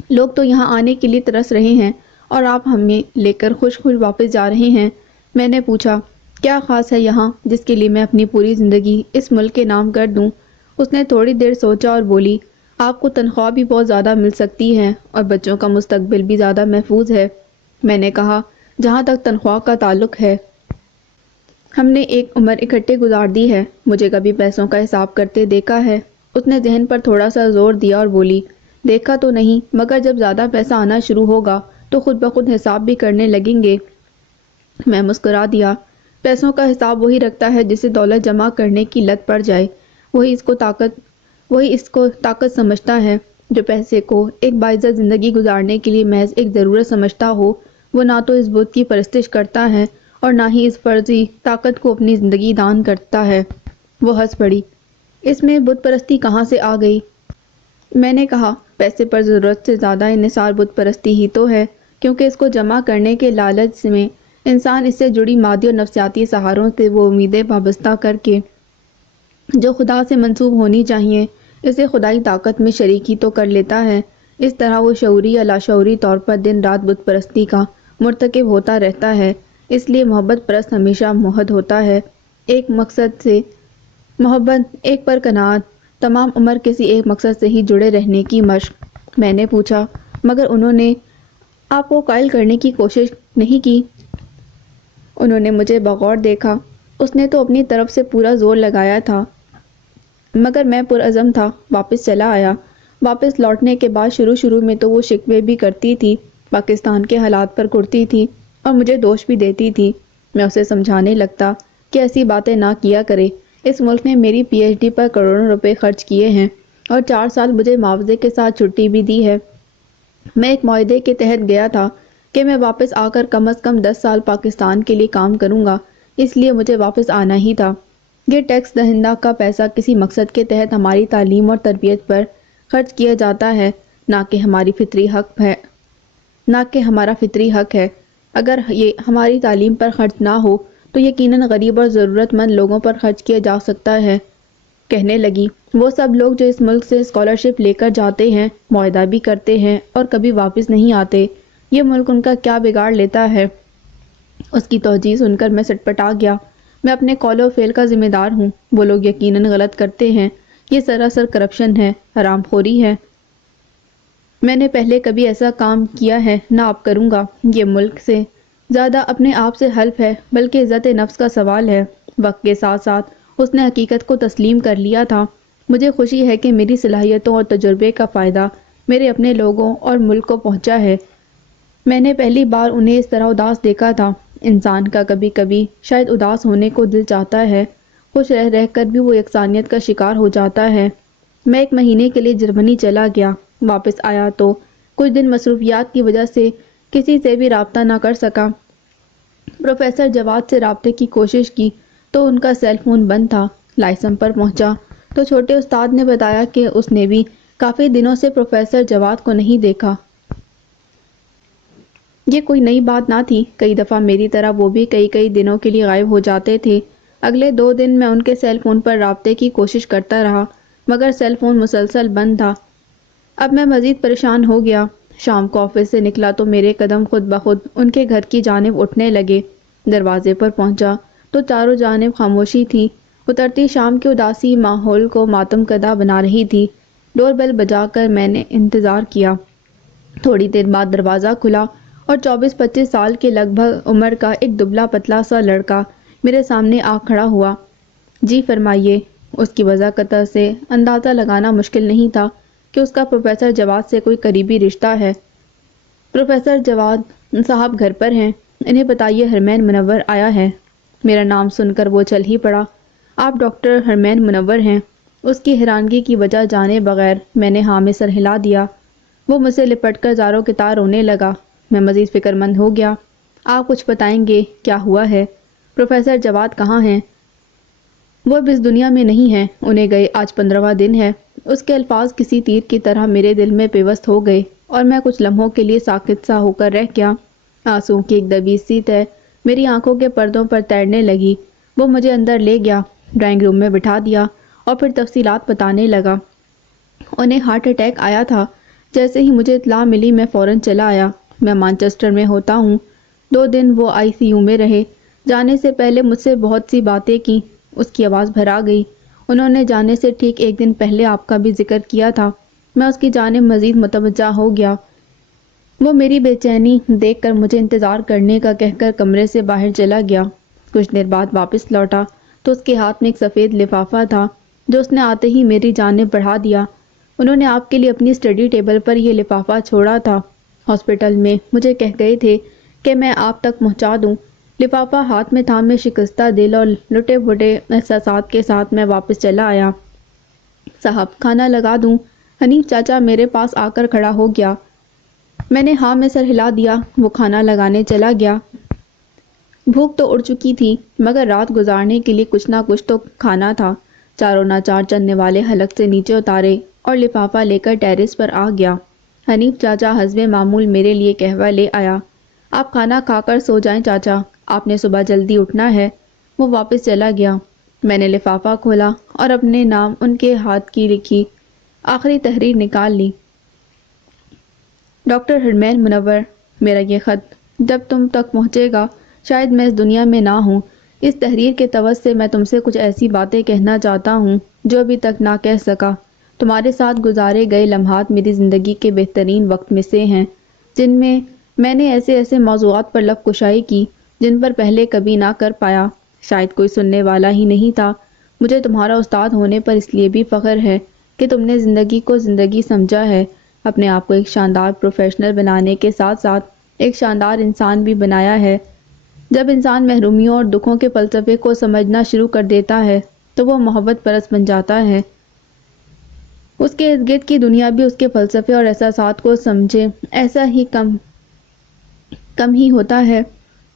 لوگ تو یہاں آنے کے لیے ترس رہے ہیں، اور آپ ہمیں لے کر خوش خوش واپس جا رہے ہیں۔ میں نے پوچھا، کیا خاص ہے یہاں جس کے لیے میں اپنی پوری زندگی اس ملک کے نام کر دوں؟ اس نے تھوڑی دیر سوچا اور بولی، آپ کو تنخواہ بھی بہت زیادہ مل سکتی ہے، اور بچوں کا مستقبل بھی زیادہ محفوظ ہے۔ میں نے کہا، جہاں تک تنخواہ کا تعلق ہے، ہم نے ایک عمر اکٹھے گزار دی ہے، مجھے کبھی پیسوں کا حساب کرتے دیکھا ہے؟ اس نے ذہن پر تھوڑا سا زور دیا اور بولی، دیکھا تو نہیں، مگر جب زیادہ پیسہ آنا شروع ہوگا تو خود بخود حساب بھی کرنے لگیں گے۔ میں مسکرا دیا۔ پیسوں کا حساب وہی رکھتا ہے جسے دولت جمع کرنے کی لت پڑ جائے، وہی اس کو طاقت سمجھتا ہے۔ جو پیسے کو ایک باعزت زندگی گزارنے کے لیے محض ایک ضرورت سمجھتا ہو، وہ نہ تو اس بت کی پرستش کرتا ہے اور نہ ہی اس فرضی طاقت کو اپنی زندگی دان کرتا ہے۔ وہ ہنس پڑی۔ اس میں بت پرستی کہاں سے آ گئی؟ میں نے کہا، پیسے پر ضرورت سے زیادہ انحصار بت پرستی ہی تو ہے، کیونکہ اس کو جمع کرنے کے لالچ میں انسان اس سے جڑی مادی اور نفسیاتی سہاروں سے وہ امیدیں وابستہ کر کے جو خدا سے منسوب ہونی چاہیے، اسے خدائی طاقت میں شریک ہی تو کر لیتا ہے۔ اس طرح وہ شعوری یا لاشعوری طور پر دن رات بت پرستی کا مرتکب ہوتا رہتا ہے۔ اس لیے محبت پرست ہمیشہ موحد ہوتا ہے، ایک مقصد سے محبت، ایک پر قناعت، تمام عمر کسی ایک مقصد سے ہی جڑے رہنے کی مشق۔ میں نے پوچھا، مگر انہوں نے آپ کو قائل کرنے کی کوشش نہیں کی؟ انہوں نے مجھے بغور دیکھا۔ اس نے تو اپنی طرف سے پورا زور لگایا تھا، مگر میں پرعزم تھا، واپس چلا آیا۔ واپس لوٹنے کے بعد شروع میں تو وہ شکوے بھی کرتی تھی، پاکستان کے حالات پر کرتی تھی، اور مجھے دوش بھی دیتی تھی۔ میں اسے سمجھانے لگتا کہ ایسی باتیں نہ کیا کرے، اس ملک نے میری پی ایچ ڈی پر کروڑوں روپے خرچ کیے ہیں، اور 4 سال مجھے معاوضے کے ساتھ چھٹی بھی دی ہے۔ میں ایک معاہدے کے تحت گیا تھا کہ میں واپس آ کر کم از کم 10 سال پاکستان کے لیے کام کروں گا، اس لیے مجھے واپس آنا ہی تھا۔ یہ ٹیکس دہندہ کا پیسہ کسی مقصد کے تحت ہماری تعلیم اور تربیت پر خرچ کیا جاتا ہے، نہ کہ ہمارا فطری حق ہے۔ اگر یہ ہماری تعلیم پر خرچ نہ ہو تو یقیناً غریب اور ضرورت مند لوگوں پر خرچ کیا جا سکتا ہے۔ کہنے لگی، وہ سب لوگ جو اس ملک سے اسکالرشپ لے کر جاتے ہیں، معاہدہ بھی کرتے ہیں اور کبھی واپس نہیں آتے، یہ ملک ان کا کیا بگاڑ لیتا ہے؟ اس کی توجیہ سن کر میں سٹپٹا گیا۔ میں اپنے قول و فعل کا ذمہ دار ہوں، وہ لوگ یقیناً غلط کرتے ہیں، یہ سراسر کرپشن ہے، حرام خوری ہے۔ میں نے پہلے کبھی ایسا کام کیا ہے نہ اب کروں گا. یہ ملک سے زیادہ اپنے آپ سے حلف ہے، بلکہ عزت نفس کا سوال ہے. وقت کے ساتھ ساتھ اس نے حقیقت کو تسلیم کر لیا تھا. مجھے خوشی ہے کہ میری صلاحیتوں اور تجربے کا فائدہ میرے اپنے لوگوں اور ملک کو پہنچا ہے. میں نے پہلی بار انہیں اس طرح اداس دیکھا تھا. انسان کا کبھی کبھی شاید اداس ہونے کو دل چاہتا ہے، خوش رہ رہ کر بھی وہ یکسانیت کا شکار ہو جاتا ہے. میں 1 مہینے کے لیے جرمنی چلا گیا. واپس آیا تو کچھ دن مصروفیات کی وجہ سے کسی سے بھی رابطہ نہ کر سکا. پروفیسر جواد سے رابطے کی کوشش کی تو ان کا سیل فون بند تھا. لائسن پر پہنچا تو چھوٹے استاد نے بتایا کہ اس نے بھی کافی دنوں سے پروفیسر جواد کو نہیں دیکھا. یہ کوئی نئی بات نہ تھی. کئی دفعہ میری طرح وہ بھی کئی دنوں کے لیے غائب ہو جاتے تھے. اگلے 2 دن میں ان کے سیل فون پر رابطے کی کوشش کرتا رہا، مگر سیل فون مسلسل بند تھا. اب میں مزید پریشان ہو گیا. شام کو آفس سے نکلا تو میرے قدم خود بخود ان کے گھر کی جانب اٹھنے لگے. دروازے پر پہنچا تو چاروں جانب خاموشی تھی. اترتی شام کی اداسی ماحول کو ماتم کدہ بنا رہی تھی. ڈور بیل بجا کر میں نے انتظار کیا. تھوڑی دیر بعد دروازہ کھلا اور 24-25 سال کے لگ بھگ عمر کا ایک دبلا پتلا سا لڑکا میرے سامنے آ کھڑا ہوا. جی فرمائیے. اس کی وضاحت سے اندازہ لگانا مشکل نہیں تھا کہ اس کا پروفیسر جواد سے کوئی قریبی رشتہ ہے. پروفیسر جواد صاحب گھر پر ہیں. انہیں بتائیے ہرمین منور آیا ہے. میرا نام سن کر وہ چل ہی پڑا. آپ ڈاکٹر ہرمین منور ہیں؟ اس کی حیرانگی کی وجہ جانے بغیر میں نے ہاں میں سر ہلا دیا. وہ مجھ سے لپٹ کر زاروں کی طرح رونے لگا. میں مزید فکر مند ہو گیا. آپ کچھ بتائیں گے کیا ہوا ہے؟ پروفیسر جواد کہاں ہیں؟ وہ اب اس دنیا میں نہیں ہیں. انہیں گئے آج 15واں دن ہے. اس کے الفاظ کسی تیر کی طرح میرے دل میں پیوست ہو گئے اور میں کچھ لمحوں کے لیے ساکت سا ہو کر رہ گیا. آنسوں کی ایک دبی سی تہ میری آنکھوں کے پردوں پر تیرنے لگی. وہ مجھے اندر لے گیا، ڈرائنگ روم میں بٹھا دیا اور پھر تفصیلات بتانے لگا. انہیں ہارٹ اٹیک آیا تھا. جیسے ہی مجھے اطلاع ملی میں فوراً چلا آیا. میں مانچسٹر میں ہوتا ہوں. 2 دن وہ ICU میں رہے. جانے سے پہلے مجھ سے بہت سی باتیں کی. اس کی آواز بھرا گئی. انہوں نے جانے سے ٹھیک 1 دن پہلے آپ کا بھی ذکر کیا تھا. میں اس کی جانب مزید متوجہ ہو گیا. وہ میری بے چینی دیکھ کر مجھے انتظار کرنے کا کہہ کر کمرے سے باہر چلا گیا. کچھ دیر بعد واپس لوٹا تو اس کے ہاتھ میں ایک سفید لفافہ تھا جو اس نے آتے ہی میری جانب بڑھا دیا. انہوں نے آپ کے لیے اپنی اسٹڈی ٹیبل پر یہ لفافہ چھوڑا تھا. ہاسپٹل میں مجھے کہہ گئے تھے کہ میں آپ تک پہنچا دوں. لفافہ ہاتھ میں تھامے شکستہ دل اور لٹے پھٹے احساسات کے ساتھ میں واپس چلا آیا. صاحب کھانا لگا دوں؟ حنیف چاچا میرے پاس آ کر کھڑا ہو گیا. میں نے ہاں میں سر ہلا دیا. وہ کھانا لگانے چلا گیا. بھوک تو اڑ چکی تھی مگر رات گزارنے کے لیے کچھ نہ کچھ تو کھانا تھا. چاروں ناچار چلنے والے حلق سے نیچے اتارے اور لفافہ لے کر ٹیرس پر آ گیا. حنیف چاچا حسب معمول میرے لیے قہوہ لے آیا. آپ کھانا کھا کر سو جائیں چاچا، آپ نے صبح جلدی اٹھنا ہے. وہ واپس چلا گیا. میں نے لفافہ کھولا اور اپنے نام ان کے ہاتھ کی لکھی آخری تحریر نکال لی. ڈاکٹر ہرمین منور، میرا یہ خط جب تم تک پہنچے گا شاید میں اس دنیا میں نہ ہوں. اس تحریر کے توسط سے میں تم سے کچھ ایسی باتیں کہنا چاہتا ہوں جو ابھی تک نہ کہہ سکا. تمہارے ساتھ گزارے گئے لمحات میری زندگی کے بہترین وقت میں سے ہیں، جن میں نے ایسے موضوعات پر لب کشائی کی جن پر پہلے کبھی نہ کر پایا. شاید کوئی سننے والا ہی نہیں تھا. مجھے تمہارا استاد ہونے پر اس لیے بھی فخر ہے کہ تم نے زندگی کو زندگی سمجھا ہے، اپنے آپ کو ایک شاندار پروفیشنل بنانے کے ساتھ ساتھ ایک شاندار انسان بھی بنایا ہے. جب انسان محرومیوں اور دکھوں کے فلسفے کو سمجھنا شروع کر دیتا ہے تو وہ محبت پرست بن جاتا ہے. اس کے ارد گرد کی دنیا بھی اس کے فلسفے اور احساسات کو سمجھے ایسا ہی کم ہی ہوتا ہے.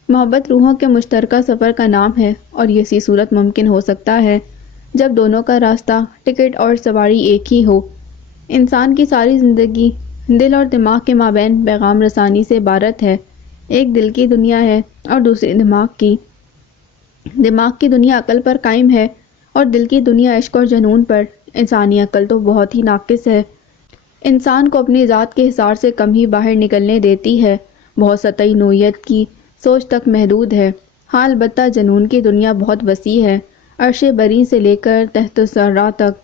محبت روحوں کے مشترکہ سفر کا نام ہے اور یہ اسی صورت ممکن ہو سکتا ہے جب دونوں کا راستہ، ٹکٹ اور سواری ایک ہی ہو. انسان کی ساری زندگی دل اور دماغ کے مابین پیغام رسانی سے عبارت ہے. ایک دل کی دنیا ہے اور دوسری دماغ کی. دماغ کی دنیا عقل پر قائم ہے اور دل کی دنیا عشق اور جنون پر. انسانی عقل تو بہت ہی ناقص ہے، انسان کو اپنی ذات کے حصار سے کم ہی باہر نکلنے دیتی ہے، بہت سطحی نوعیت کی سوچ تک محدود ہے. ہاں البتہ جنون کی دنیا بہت وسیع ہے، عرش بری سے لے کر تحت الثری تک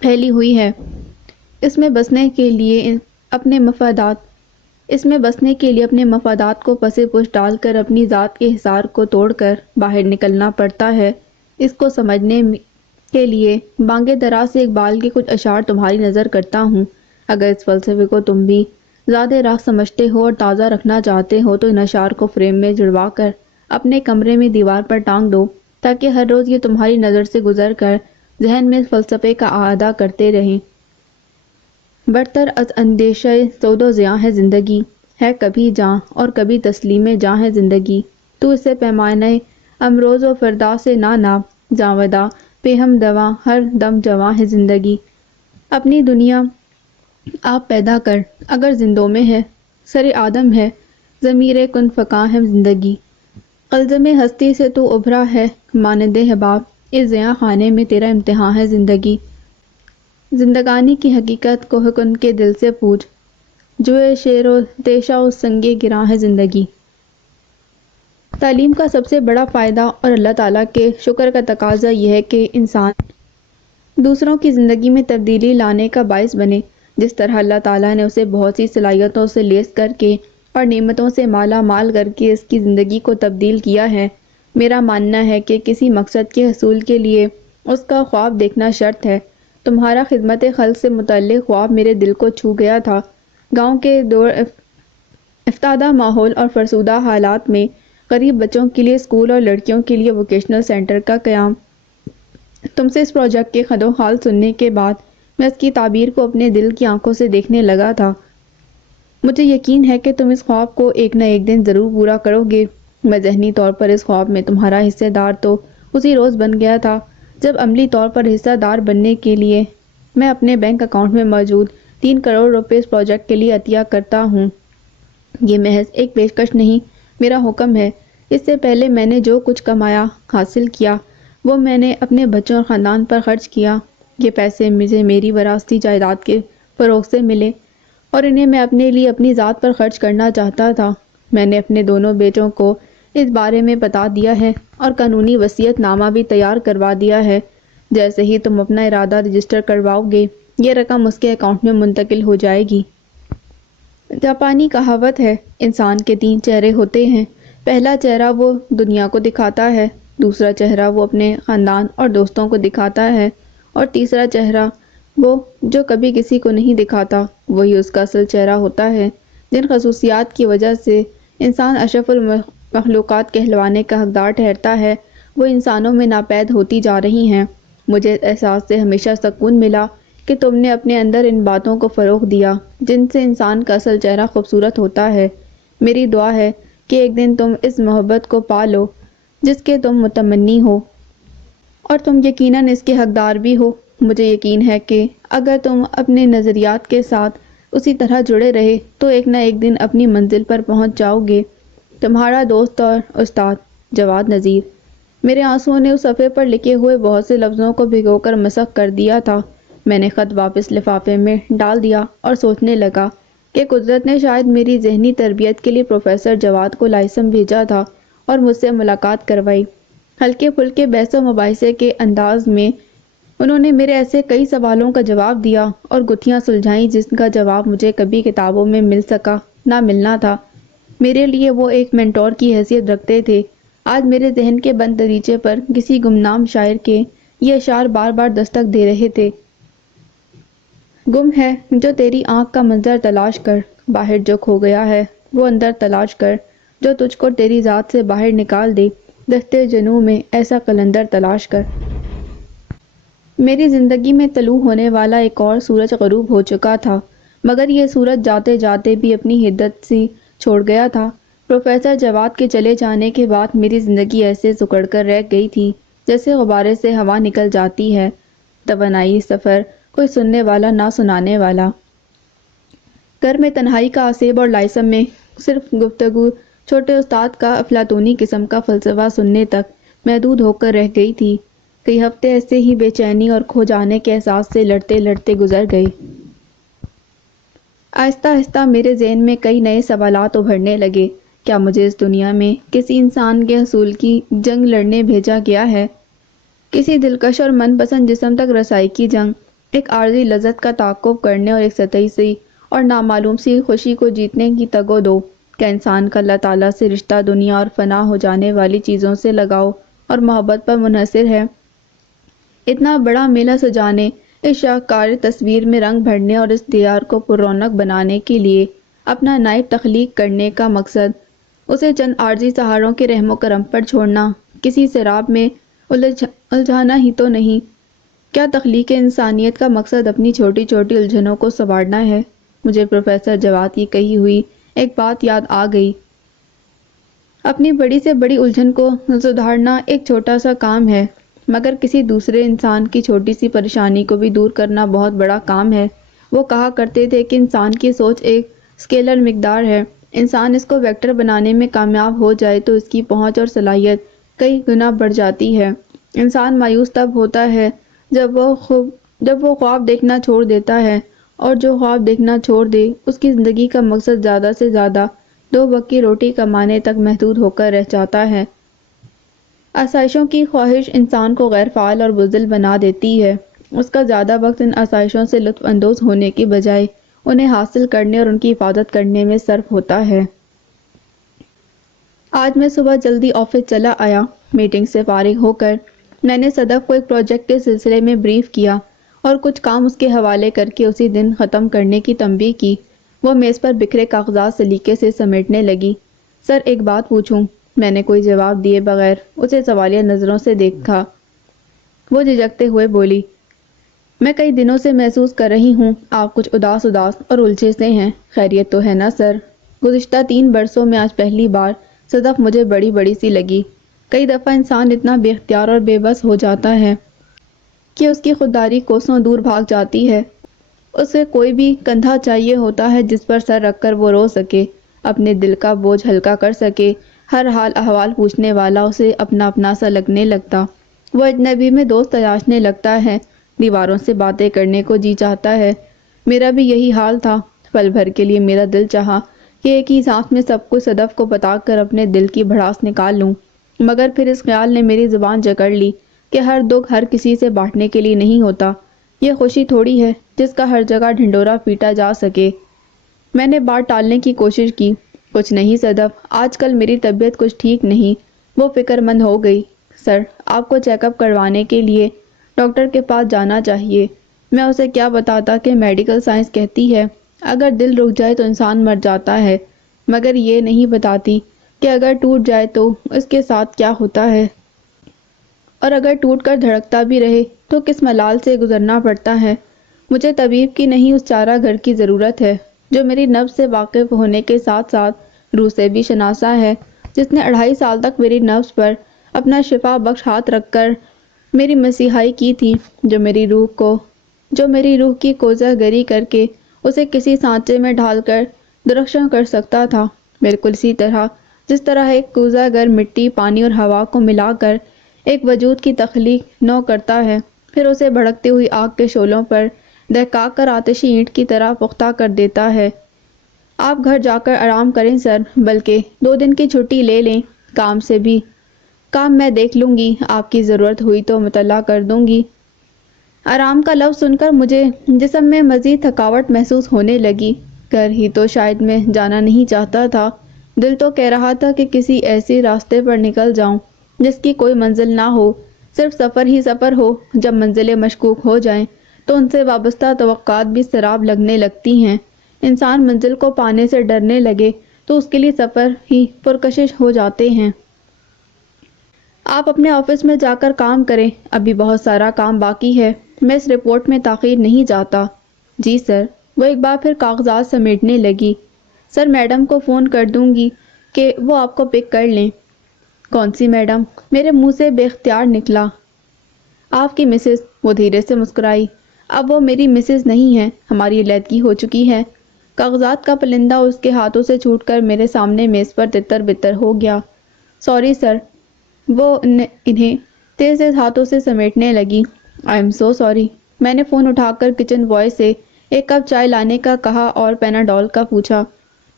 پھیلی ہوئی ہے. اس میں بسنے کے لیے اپنے مفادات اس میں بسنے کے لیے اپنے مفادات کو پس پش ڈال کر اپنی ذات کے حصار کو توڑ کر باہر نکلنا پڑتا ہے۔ اس کو سمجھنے کے لیے بانگ دراز سے اقبال کے کچھ اشعار تمہاری نظر کرتا ہوں۔ اگر اس فلسفے کو تم بھی زیادہ راہ سمجھتے ہو اور تازہ رکھنا چاہتے ہو تو ان اشعار کو فریم میں جڑوا کر اپنے کمرے میں دیوار پر ٹانگ دو، تاکہ ہر روز یہ تمہاری نظر سے گزر کر ذہن میں اس فلسفے کا اعادہ کرتے رہیں۔ برتر از اندیشہ سود و ضیاں ہے زندگی، ہے کبھی جاں اور کبھی تسلیم جاں ہے زندگی۔ تو اسے پیمانہ امروز و فردا سے نہ ناپ، جاوداں پہ ہم دواں ہر دم جواں ہے زندگی۔ اپنی دنیا آپ پیدا کر اگر زندوں میں ہے، سر آدم ہے ضمیر کن فکاں ہے زندگی۔ قلزم ہستی سے تو ابھرا ہے مانند حباب، اس ضیاں خانے میں تیرا امتحاں ہے زندگی۔ زندگانی کی حقیقت کو کن کے دل سے پوچھ، جو شیر و تیشہ و سنگ گراں ہے زندگی۔ تعلیم کا سب سے بڑا فائدہ اور اللہ تعالیٰ کے شکر کا تقاضا یہ ہے کہ انسان دوسروں کی زندگی میں تبدیلی لانے کا باعث بنے۔ جس طرح اللہ تعالیٰ نے اسے بہت سی صلاحیتوں سے لیس کر کے اور نعمتوں سے مالا مال کر کے اس کی زندگی کو تبدیل کیا ہے، میرا ماننا ہے کہ کسی مقصد کے حصول کے لیے اس کا خواب دیکھنا شرط ہے۔ تمہارا خدمت خلق سے متعلق خواب میرے دل کو چھو گیا تھا۔ گاؤں کے دور افتادہ ماحول اور فرسودہ حالات میں غریب بچوں کے لیے اسکول اور لڑکیوں کے لیے ووکیشنل سینٹر کا قیام۔ تم سے اس پروجیکٹ کے خد و خال سننے کے بعد میں اس کی تعبیر کو اپنے دل کی آنکھوں سے دیکھنے لگا تھا۔ مجھے یقین ہے کہ تم اس خواب کو ایک نہ ایک دن ضرور پورا کرو گے۔ میں ذہنی طور پر اس خواب میں تمہارا حصہ دار تو اسی روز بن گیا تھا جب عملی طور پر حصہ دار بننے کے لیے میں اپنے بینک اکاؤنٹ میں موجود 3 کروڑ روپے اس پروجیکٹ کے لیے عطیہ کرتا ہوں۔ یہ محض ایک پیشکش نہیں، میرا حکم ہے۔ اس سے پہلے میں نے جو کچھ کمایا حاصل کیا وہ میں نے اپنے بچوں اور خاندان پر خرچ کیا۔ یہ پیسے مجھے میری وراثتی جائیداد کے فروغ سے ملے اور انہیں میں اپنے لیے اپنی ذات پر خرچ کرنا چاہتا تھا۔ میں نے اپنے دونوں بیٹوں کو اس بارے میں بتا دیا ہے اور قانونی وصیت نامہ بھی تیار کروا دیا ہے۔ جیسے ہی تم اپنا ارادہ رجسٹر کرواؤ گے یہ رقم اس کے اکاؤنٹ میں منتقل ہو جائے گی۔ جاپانی کہاوت ہے، انسان کے 3 چہرے ہوتے ہیں۔ پہلا چہرہ وہ دنیا کو دکھاتا ہے، دوسرا چہرہ وہ اپنے خاندان اور دوستوں کو دکھاتا ہے، اور تیسرا چہرہ وہ جو کبھی کسی کو نہیں دکھاتا، وہی اس کا اصل چہرہ ہوتا ہے۔ جن خصوصیات کی وجہ سے انسان اشرف المخلوقات کہلوانے کا حقدار ٹھہرتا ہے وہ انسانوں میں ناپید ہوتی جا رہی ہیں۔ مجھے احساس سے ہمیشہ سکون ملا کہ تم نے اپنے اندر ان باتوں کو فروغ دیا جن سے انسان کا اصل چہرہ خوبصورت ہوتا ہے۔ میری دعا ہے کہ ایک دن تم اس محبت کو پا لو جس کے تم متمنی ہو، اور تم یقیناً اس کے حقدار بھی ہو۔ مجھے یقین ہے کہ اگر تم اپنے نظریات کے ساتھ اسی طرح جڑے رہے تو ایک نہ ایک دن اپنی منزل پر پہنچ جاؤ گے۔ تمہارا دوست اور استاد جواد نذیر۔ میرے آنسوؤں نے اس صفحے پر لکھے ہوئے بہت سے لفظوں کو بھگو کر مسخ کر دیا تھا۔ میں نے خط واپس لفافے میں ڈال دیا اور سوچنے لگا کہ قدرت نے شاید میری ذہنی تربیت کے لیے پروفیسر جواد کو لائسم بھیجا تھا اور مجھ سے ملاقات کروائی۔ ہلکے پھلکے بحث و مباحثے کے انداز میں انہوں نے میرے ایسے کئی سوالوں کا جواب دیا اور گتھیاں سلجھائیں جس کا جواب مجھے کبھی کتابوں میں مل سکا نہ ملنا تھا۔ میرے لیے وہ ایک مینٹور کی حیثیت رکھتے تھے۔ آج میرے ذہن کے بند دریچے پر کسی گمنام شاعر کے یہ اشعار بار بار دستک دے رہے تھے۔ گم ہے جو تیری آنکھ کا منظر تلاش کر، باہر جو کھو گیا ہے وہ اندر تلاش کر، جو تجھ کو تیری ذات سے باہر نکال دے، دستے جنوں میں ایسا قلندر تلاش کر۔ میری زندگی میں طلوع ہونے والا ایک اور سورج غروب ہو چکا تھا، مگر یہ سورج جاتے جاتے بھی اپنی حدت سی چھوڑ گیا تھا۔ پروفیسر جواد کے چلے جانے کے بعد میری زندگی ایسے سکڑ کر رہ گئی تھی جیسے غبارے سے ہوا نکل جاتی ہے، توانائی سفر، کوئی سننے والا نہ سنانے والا۔ گھر میں تنہائی کا آصیب اور لائسم میں صرف گفتگو چھوٹے استاد کا افلاطونی قسم کا فلسفہ سننے تک محدود ہو کر رہ گئی تھی۔ کئی ہفتے ایسے ہی بے چینی اور کھو جانے کے احساس سے لڑتے لڑتے گزر گئے۔ آہستہ آہستہ میرے ذہن میں کئی نئے سوالات ابھرنے لگے۔ کیا مجھے اس دنیا میں کسی انسان کے حصول کی جنگ لڑنے بھیجا گیا ہے؟ کسی دلکش اور من پسند جسم تک رسائی کی جنگ، ایک عارضی لذت کا تعاقب کرنے اور ایک سطحی سی اور نامعلوم سی خوشی کو جیتنے کی تگ و دو کہ انسان کا اللہ تعالیٰ سے رشتہ دنیا اور فنا ہو جانے والی چیزوں سے لگاؤ اور محبت پر منحصر ہے۔ اتنا بڑا میلہ سجانے، اس شاہکار تصویر میں رنگ بھرنے اور اس دیار کو پر رونق بنانے کے لیے اپنا نائب تخلیق کرنے کا مقصد، اسے چند عارضی سہاروں کے رحم و کرم پر چھوڑنا، کسی سراب میں الجھانا ہی تو نہیں۔ کیا تخلیق انسانیت کا مقصد اپنی چھوٹی چھوٹی الجھنوں کو سنوارنا ہے؟ مجھے پروفیسر جواد کی کہی ہوئی ایک بات یاد آ گئی۔ اپنی بڑی سے بڑی الجھن کو سدھارنا ایک چھوٹا سا کام ہے، مگر کسی دوسرے انسان کی چھوٹی سی پریشانی کو بھی دور کرنا بہت بڑا کام ہے۔ وہ کہا کرتے تھے کہ انسان کی سوچ ایک اسکیلر مقدار ہے، انسان اس کو ویکٹر بنانے میں کامیاب ہو جائے تو اس کی پہنچ اور صلاحیت کئی گنا بڑھ جاتی ہے۔ انسان مایوس تب ہوتا ہے جب وہ خواب دیکھنا چھوڑ دیتا ہے، اور جو خواب دیکھنا چھوڑ دے اس کی زندگی کا مقصد زیادہ سے زیادہ 2 وقت کی روٹی کمانے تک محدود ہو کر رہ جاتا ہے۔ آسائشوں کی خواہش انسان کو غیر فعال اور بزدل بنا دیتی ہے۔ اس کا زیادہ وقت ان آسائشوں سے لطف اندوز ہونے کی بجائے انہیں حاصل کرنے اور ان کی حفاظت کرنے میں صرف ہوتا ہے۔ آج میں صبح جلدی آفس چلا آیا۔ میٹنگ سے فارغ ہو کر میں نے صدف کو ایک پروجیکٹ کے سلسلے میں بریف کیا اور کچھ کام اس کے حوالے کر کے اسی دن ختم کرنے کی تنبیہ کی۔ وہ میز پر بکھرے کاغذات سلیقے سے سمیٹنے لگی۔ سر، ایک بات پوچھوں؟ میں نے کوئی جواب دیے بغیر اسے سوالیہ نظروں سے دیکھا۔ وہ جھجکتے ہوئے بولی، میں کئی دنوں سے محسوس کر رہی ہوں آپ کچھ اداس اور الجھے سے ہیں۔ خیریت تو ہے نا سر؟ گزشتہ 3 برسوں میں آج پہلی بار صدف مجھے بڑی بڑی سی لگی۔ کئی دفعہ انسان اتنا بے اختیار اور بے بس ہو جاتا ہے کہ اس کی خودداری کوسوں دور بھاگ جاتی ہے۔ اسے کوئی بھی کندھا چاہیے ہوتا ہے جس پر سر رکھ کر وہ رو سکے، اپنے دل کا بوجھ ہلکا کر سکے۔ ہر حال احوال پوچھنے والا اسے اپنا اپنا سا لگنے لگتا۔ وہ اجنبی میں دوست تلاشنے لگتا ہے، دیواروں سے باتیں کرنے کو جی چاہتا ہے۔ میرا بھی یہی حال تھا۔ پل بھر کے لیے میرا دل چاہا کہ ایک ہی سانس میں سب کچھ صدف کو بتا کر اپنے دل کی بھڑاس نکال لوں، مگر پھر اس خیال نے میری زبان جکڑ لی کہ ہر دکھ ہر کسی سے بانٹنے کے لیے نہیں ہوتا۔ یہ خوشی تھوڑی ہے جس کا ہر جگہ ڈھنڈورا پیٹا جا سکے۔ میں نے بات ٹالنے کی کوشش کی۔ کچھ نہیں صدف، آج کل میری طبیعت کچھ ٹھیک نہیں۔ وہ فکر مند ہو گئی۔ سر، آپ کو چیک اپ کروانے کے لیے ڈاکٹر کے پاس جانا چاہیے۔ میں اسے کیا بتاتا کہ میڈیکل سائنس کہتی ہے اگر دل رک جائے تو انسان مر جاتا ہے، مگر یہ نہیں بتاتی کہ اگر ٹوٹ جائے تو اس کے ساتھ کیا ہوتا ہے، اور اگر ٹوٹ کر دھڑکتا بھی رہے تو کس ملال سے گزرنا پڑتا ہے۔ مجھے طبیب کی نہیں اس چارہ گھر کی ضرورت ہے جو میری نبض سے واقف ہونے کے ساتھ ساتھ روح سے بھی شناسا ہے، جس نے 2.5 سال تک میری نبض پر اپنا شفا بخش ہاتھ رکھ کر میری مسیحائی کی تھی، جو میری روح کی کوزہ گری کر کے اسے کسی سانچے میں ڈھال کر درخشاں کر سکتا تھا، بالکل اسی طرح جس طرح ایک کوزہ گر مٹی، پانی اور ہوا کو ملا کر ایک وجود کی تخلیق نو کرتا ہے، پھر اسے بھڑکتی ہوئی آگ کے شعلوں پر دہکا کر آتشی اینٹ کی طرح پختہ کر دیتا ہے۔ آپ گھر جا کر آرام کریں سر، بلکہ 2 دن کی چھٹی لے لیں۔ کام میں دیکھ لوں گی، آپ کی ضرورت ہوئی تو مطلع کر دوں گی۔ آرام کا لفظ سن کر مجھے جسم میں مزید تھکاوٹ محسوس ہونے لگی۔ گھر ہی تو شاید میں جانا نہیں چاہتا تھا، دل تو کہہ رہا تھا کہ کسی ایسے راستے پر نکل جاؤں جس کی کوئی منزل نہ ہو، صرف سفر ہی سفر ہو۔ جب منزلیں مشکوک ہو جائیں تو ان سے وابستہ توقعات بھی سراب لگنے لگتی ہیں۔ انسان منزل کو پانے سے ڈرنے لگے تو اس کے لیے سفر ہی پرکشش ہو جاتے ہیں۔ آپ اپنے آفس میں جا کر کام کریں، ابھی بہت سارا کام باقی ہے۔ میں اس رپورٹ میں تاخیر نہیں چاہتا۔ جی سر۔ وہ ایک بار پھر کاغذات سمیٹنے لگی۔ سر، میڈم کو فون کر دوں گی کہ وہ آپ کو پک کر لیں۔ کون سی میڈم؟ میرے منہ سے بے اختیار نکلا۔ آپ کی مسز۔ وہ دھیرے سے مسکرائی۔ اب وہ میری مسز نہیں ہے، ہماری علیحدگی ہو چکی ہے۔ کاغذات کا پلندہ اس کے ہاتھوں سے چھوٹ کر میرے سامنے میز پر تتر بتر ہو گیا۔ Sorry sir. وہ انہیں تیز ہاتھوں سے سمیٹنے لگی۔ I am so sorry. میں نے فون اٹھا کر کچن بوائے سے 1 کپ چائے لانے کا کہا اور پیناڈول کا پوچھا۔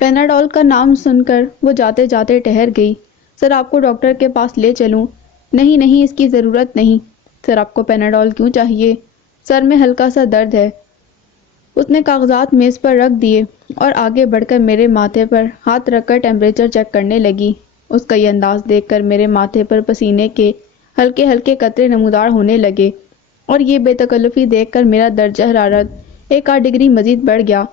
پیناڈول کا نام سن کر وہ جاتے جاتے ٹھہر گئی۔ سر، آپ کو ڈاکٹر کے پاس لے چلوں؟ نہیں، اس کی ضرورت نہیں۔ سر، آپ کو پیناڈول کیوں چاہیے؟ سر میں ہلکا سا درد ہے۔ اس نے کاغذات میز پر رکھ دیے اور آگے بڑھ کر میرے ماتھے پر ہاتھ رکھ کر ٹیمپریچر چیک کرنے لگی۔ اس کا یہ انداز دیکھ کر میرے ماتھے پر پسینے کے ہلکے ہلکے قطرے نمودار ہونے لگے اور یہ بے تکلفی دیکھ کر میرا درجہ حرارت 1 ڈگری مزید بڑھ گیا۔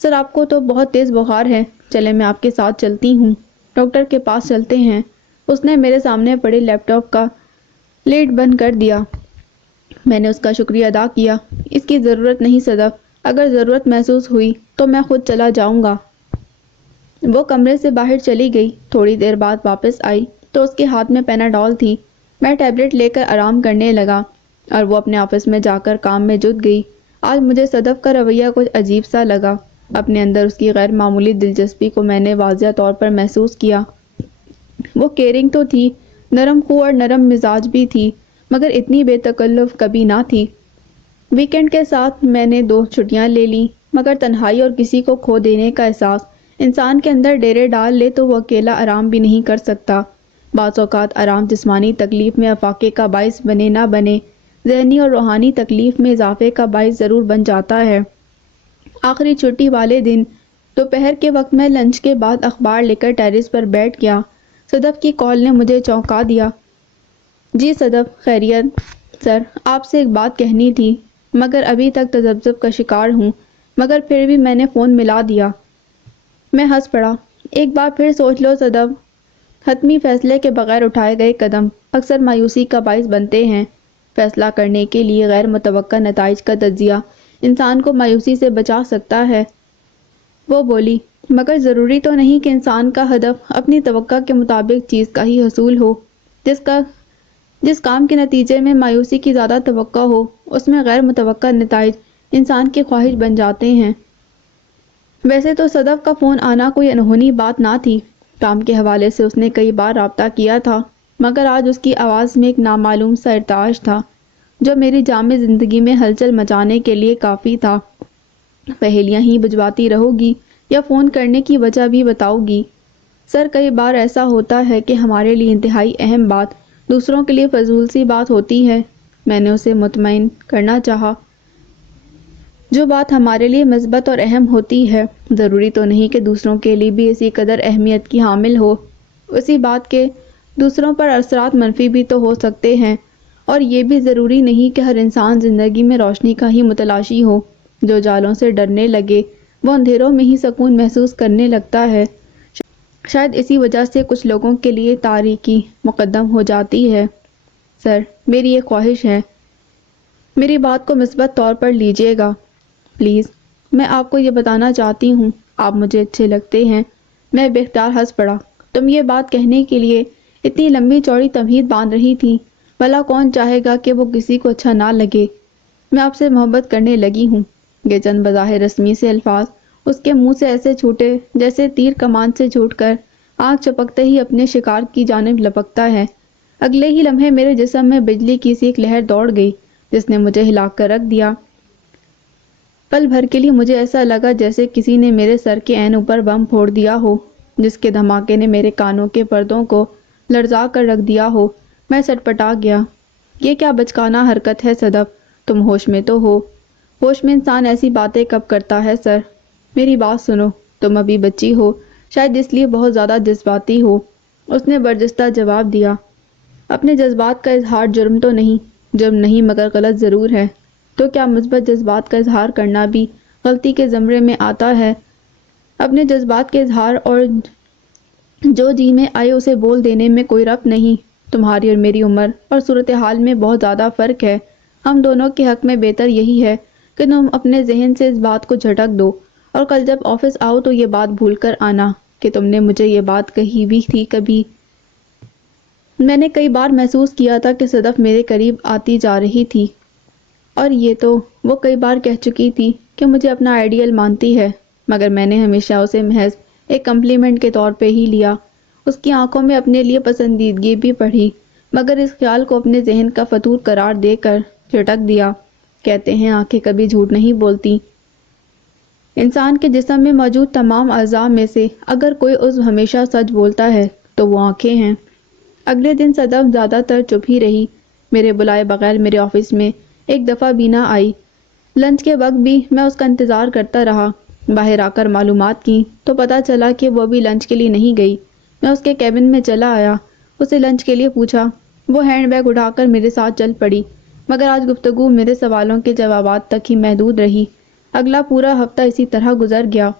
سر، آپ کو تو بہت تیز بخار ہے، چلے میں آپ کے ساتھ چلتی ہوں، ڈاکٹر کے پاس چلتے ہیں۔ اس نے میرے سامنے پڑے لیپ ٹاپ کا لیڈ بند کر دیا۔ میں نے اس کا شکریہ ادا کیا۔ اس کی ضرورت نہیں صدف، اگر ضرورت محسوس ہوئی تو میں خود چلا جاؤں گا۔ وہ کمرے سے باہر چلی گئی۔ تھوڑی دیر بعد واپس آئی تو اس کے ہاتھ میں پیناڈول تھی۔ میں ٹیبلٹ لے کر آرام کرنے لگا اور وہ اپنے آفس میں جا کر کام میں جٹ گئی۔ آج مجھے صدف کا رویہ کچھ عجیب سا لگا۔ اپنے اندر اس کی غیر معمولی دلچسپی کو میں نے واضح طور پر محسوس کیا۔ وہ کیئرنگ تو تھی، نرم خو اور نرم مزاج بھی تھی، مگر اتنی بے تکلف کبھی نہ تھی۔ ویکنڈ کے ساتھ میں نے 2 چھٹیاں لے لیں، مگر تنہائی اور کسی کو کھو دینے کا احساس انسان کے اندر ڈیرے ڈال لے تو وہ اکیلا آرام بھی نہیں کر سکتا۔ بعض اوقات آرام جسمانی تکلیف میں افاقے کا باعث بنے نہ بنے، ذہنی اور روحانی تکلیف میں اضافے کا باعث ضرور بن جاتا ہے۔ آخری چھٹی والے دن دوپہر کے وقت میں لنچ کے بعد اخبار لے کر ٹیرس پر بیٹھ گیا۔ صدف کی کال نے مجھے چونکا دیا۔ جی صدف، خیریت؟ سر، آپ سے ایک بات کہنی تھی، مگر ابھی تک تذبذب کا شکار ہوں، مگر پھر بھی میں نے فون ملا دیا۔ میں ہنس پڑا۔ ایک بار پھر سوچ لو صدف، حتمی فیصلے کے بغیر اٹھائے گئے قدم اکثر مایوسی کا باعث بنتے ہیں۔ فیصلہ کرنے کے لیے غیر متوقع نتائج کا تجزیہ انسان کو مایوسی سے بچا سکتا ہے۔ وہ بولی، مگر ضروری تو نہیں کہ انسان کا ہدف اپنی توقع کے مطابق چیز کا ہی حصول ہو۔ جس کام کے نتیجے میں مایوسی کی زیادہ توقع ہو، اس میں غیر متوقع نتائج انسان کی خواہش بن جاتے ہیں۔ ویسے تو صدف کا فون آنا کوئی انہونی بات نہ تھی۔ کام کے حوالے سے اس نے کئی بار رابطہ کیا تھا، مگر آج اس کی آواز میں ایک نامعلوم سا ارتعاش تھا جو میری جامع زندگی میں ہلچل مچانے کے لیے کافی تھا۔ پہیلیاں ہی بجھواتی رہو گی یا فون کرنے کی وجہ بھی بتاؤ گی؟ سر، کئی بار ایسا ہوتا ہے کہ ہمارے لیے انتہائی اہم بات دوسروں کے لیے فضول سی بات ہوتی ہے۔ میں نے اسے مطمئن کرنا چاہا۔ جو بات ہمارے لیے مثبت اور اہم ہوتی ہے، ضروری تو نہیں کہ دوسروں کے لیے بھی اسی قدر اہمیت کی حامل ہو۔ اسی بات کے دوسروں پر اثرات منفی بھی تو ہو سکتے ہیں، اور یہ بھی ضروری نہیں کہ ہر انسان زندگی میں روشنی کا ہی متلاشی ہو۔ جو جالوں سے ڈرنے لگے وہ اندھیروں میں ہی سکون محسوس کرنے لگتا ہے۔ شاید اسی وجہ سے کچھ لوگوں کے لیے تاریکی مقدم ہو جاتی ہے۔ سر، میری ایک خواہش ہے، میری بات کو مثبت طور پر لیجیے گا پلیز۔ میں آپ کو یہ بتانا چاہتی ہوں، آپ مجھے اچھے لگتے ہیں۔ میں بے اختیار ہنس پڑا۔ تم یہ بات کہنے کے لیے اتنی لمبی چوڑی تمہید باندھ رہی تھی، بھلا کون چاہے گا کہ وہ کسی کو اچھا نہ لگے؟ میں آپ سے محبت کرنے لگی ہوں۔ یہ چند بظاہر رسمی سے الفاظ اس کے منہ سے ایسے چھوٹے جیسے تیر کمان سے چھوٹ کر آنکھ چپکتے ہی اپنے شکار کی جانب لپکتا ہے۔ اگلے ہی لمحے میرے جسم میں بجلی کی سی ایک لہر دوڑ گئی جس نے مجھے ہلا کر رکھ دیا۔ پل بھر کے لیے مجھے ایسا لگا جیسے کسی نے میرے سر کے عین اوپر بم پھوڑ دیا ہو، جس کے دھماکے نے میرے کانوں کے پردوں کو لرزا کر رکھ دیا ہو۔ میں سٹپٹا گیا۔ یہ کیا بچکانہ حرکت ہے صدف؟ تم ہوش میں تو ہو؟ ہوش میں انسان ایسی باتیں کب کرتا ہے سر؟ میری بات سنو، تم ابھی بچی ہو، شاید اس لیے بہت زیادہ جذباتی ہو۔ اس نے برجستہ جواب دیا۔ اپنے جذبات کا اظہار جرم تو نہیں، جرم نہیں مگر غلط ضرور ہے۔ تو کیا مثبت جذبات کا اظہار کرنا بھی غلطی کے زمرے میں آتا ہے؟ اپنے جذبات کے اظہار اور جو جی میں آئے اسے بول دینے میں کوئی ربط نہیں۔ تمہاری اور میری عمر اور صورتحال میں بہت زیادہ فرق ہے۔ ہم دونوں کے حق میں بہتر یہی ہے کہ تم اپنے ذہن سے اس بات کو جھٹک دو اور کل جب آفس آؤ تو یہ بات بھول کر آنا کہ تم نے مجھے یہ بات کہی بھی تھی کبھی۔ میں نے کئی بار محسوس کیا تھا کہ صدف میرے قریب آتی جا رہی تھی، اور یہ تو وہ کئی بار کہہ چکی تھی کہ مجھے اپنا آئیڈیل مانتی ہے، مگر میں نے ہمیشہ اسے محض ایک کمپلیمنٹ کے طور پہ ہی لیا۔ اس کی آنکھوں میں اپنے لیے پسندیدگی بھی پڑھی، مگر اس خیال کو اپنے ذہن کا فطور قرار دے کر جھٹک دیا۔ کہتے ہیں آنکھیں کبھی جھوٹ نہیں بولتی۔ انسان کے جسم میں موجود تمام اعضاء میں سے اگر کوئی عضو ہمیشہ سچ بولتا ہے تو وہ آنکھیں ہیں۔ اگلے دن صدف زیادہ تر چپ ہی رہی۔ میرے بلائے بغیر میرے آفس میں ایک دفعہ بھی نہ آئی۔ لنچ کے وقت بھی میں اس کا انتظار کرتا رہا۔ باہر آ کر معلومات کی تو پتہ چلا کہ وہ ابھی لنچ کے لیے نہیں گئی۔ میں اس کے کیبن میں چلا آیا، اسے لنچ کے لیے پوچھا۔ وہ ہینڈ بیگ اٹھا کر میرے ساتھ چل پڑی، مگر آج گفتگو میرے سوالوں کے جوابات تک ہی محدود رہی۔ اگلا پورا ہفتہ اسی طرح گزر گیا۔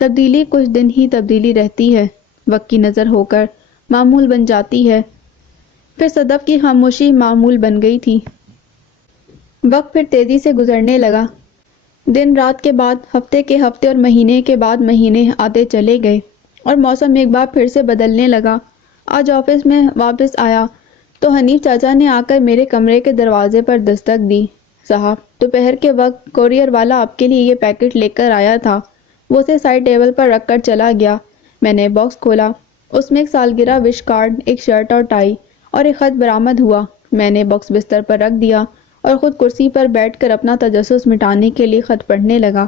تبدیلی کچھ دن ہی تبدیلی رہتی ہے، وقت کی نظر ہو کر معمول بن جاتی ہے۔ پھر صدف کی خاموشی معمول بن گئی تھی۔ وقت پھر تیزی سے گزرنے لگا۔ دن رات کے بعد ہفتے کے ہفتے اور مہینے کے بعد مہینے آتے چلے گئے اور موسم ایک بار پھر سے بدلنے لگا۔ آج آفس میں واپس آیا تو حنیف چاچا نے آ کر میرے کمرے کے دروازے پر دستک دی۔ صاحب، دوپہر کے وقت کوریئر والا آپ کے لیے یہ پیکٹ لے کر آیا تھا۔ وہ اسے سائڈ ٹیبل پر رکھ کر چلا گیا۔ میں نے باکس کھولا، اس میں ایک سالگرہ وش کارڈ، ایک شرٹ اور ٹائی اور ایک خط برآمد ہوا۔ میں نے باکس بستر پر رکھ دیا اور خود کرسی پر بیٹھ کر اپنا تجسس مٹانے کے لیے خط پڑھنے لگا۔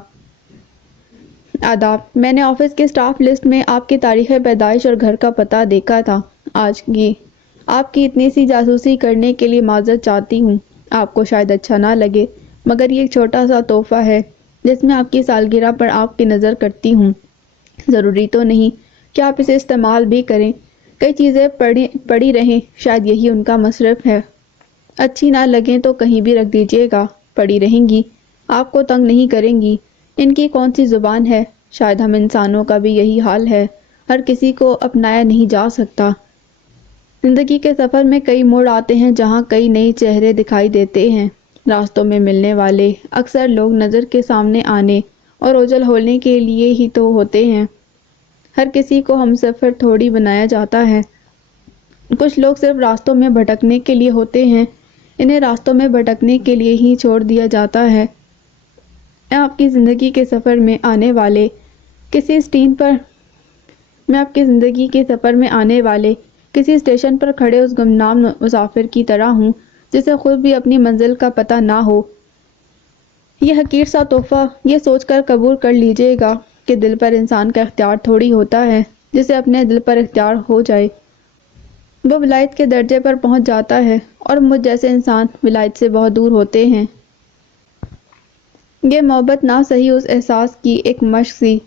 آداب، میں نے آفس کے اسٹاف لسٹ میں آپ کی تاریخ پیدائش اور گھر کا پتہ دیکھا تھا۔ آج کی آپ کی اتنی سی جاسوسی کرنے کے لیے معذرت چاہتی ہوں۔ آپ کو شاید اچھا نہ لگے، مگر یہ ایک چھوٹا سا تحفہ ہے جس میں آپ کی سالگرہ پر آپ کی نظر کرتی ہوں۔ ضروری تو نہیں کہ آپ اسے استعمال بھی کریں، کئی چیزیں پڑی رہیں، شاید یہی ان کا مصرف ہے۔ اچھی نہ لگیں تو کہیں بھی رکھ دیجیے گا، پڑی رہیں گی، آپ کو تنگ نہیں کریں گی۔ ان کی کون سی زبان ہے؟ شاید ہم انسانوں کا بھی یہی حال ہے، ہر کسی کو اپنایا نہیں جا سکتا۔ زندگی کے سفر میں کئی موڑ آتے ہیں جہاں کئی نئے چہرے دکھائی دیتے ہیں۔ راستوں میں ملنے والے اکثر لوگ نظر کے سامنے آنے اور اوجھل ہونے کے لیے ہی تو ہوتے ہیں۔ ہر کسی کو ہم سفر تھوڑی بنایا جاتا ہے۔ کچھ لوگ صرف راستوں میں بھٹکنے کے لیے ہوتے ہیں، انہیں راستوں میں بھٹکنے کے لیے ہی چھوڑ دیا جاتا ہے۔ آپ کی زندگی کے سفر میں آنے والے کسی اسٹیشن پر کھڑے اس گمنام مسافر کی طرح ہوں جسے خود بھی اپنی منزل کا پتہ نہ ہو۔ یہ حقیر سا تحفہ یہ سوچ کر قبول کر لیجیے گا کہ دل پر انسان کا اختیار تھوڑی ہوتا ہے، جسے اپنے دل پر اختیار ہو جائے وہ ولایت کے درجے پر پہنچ جاتا ہے، اور مجھ جیسے انسان ولایت سے بہت دور ہوتے ہیں۔ یہ محبت نہ صحیح اس احساس کی ایک مشق سی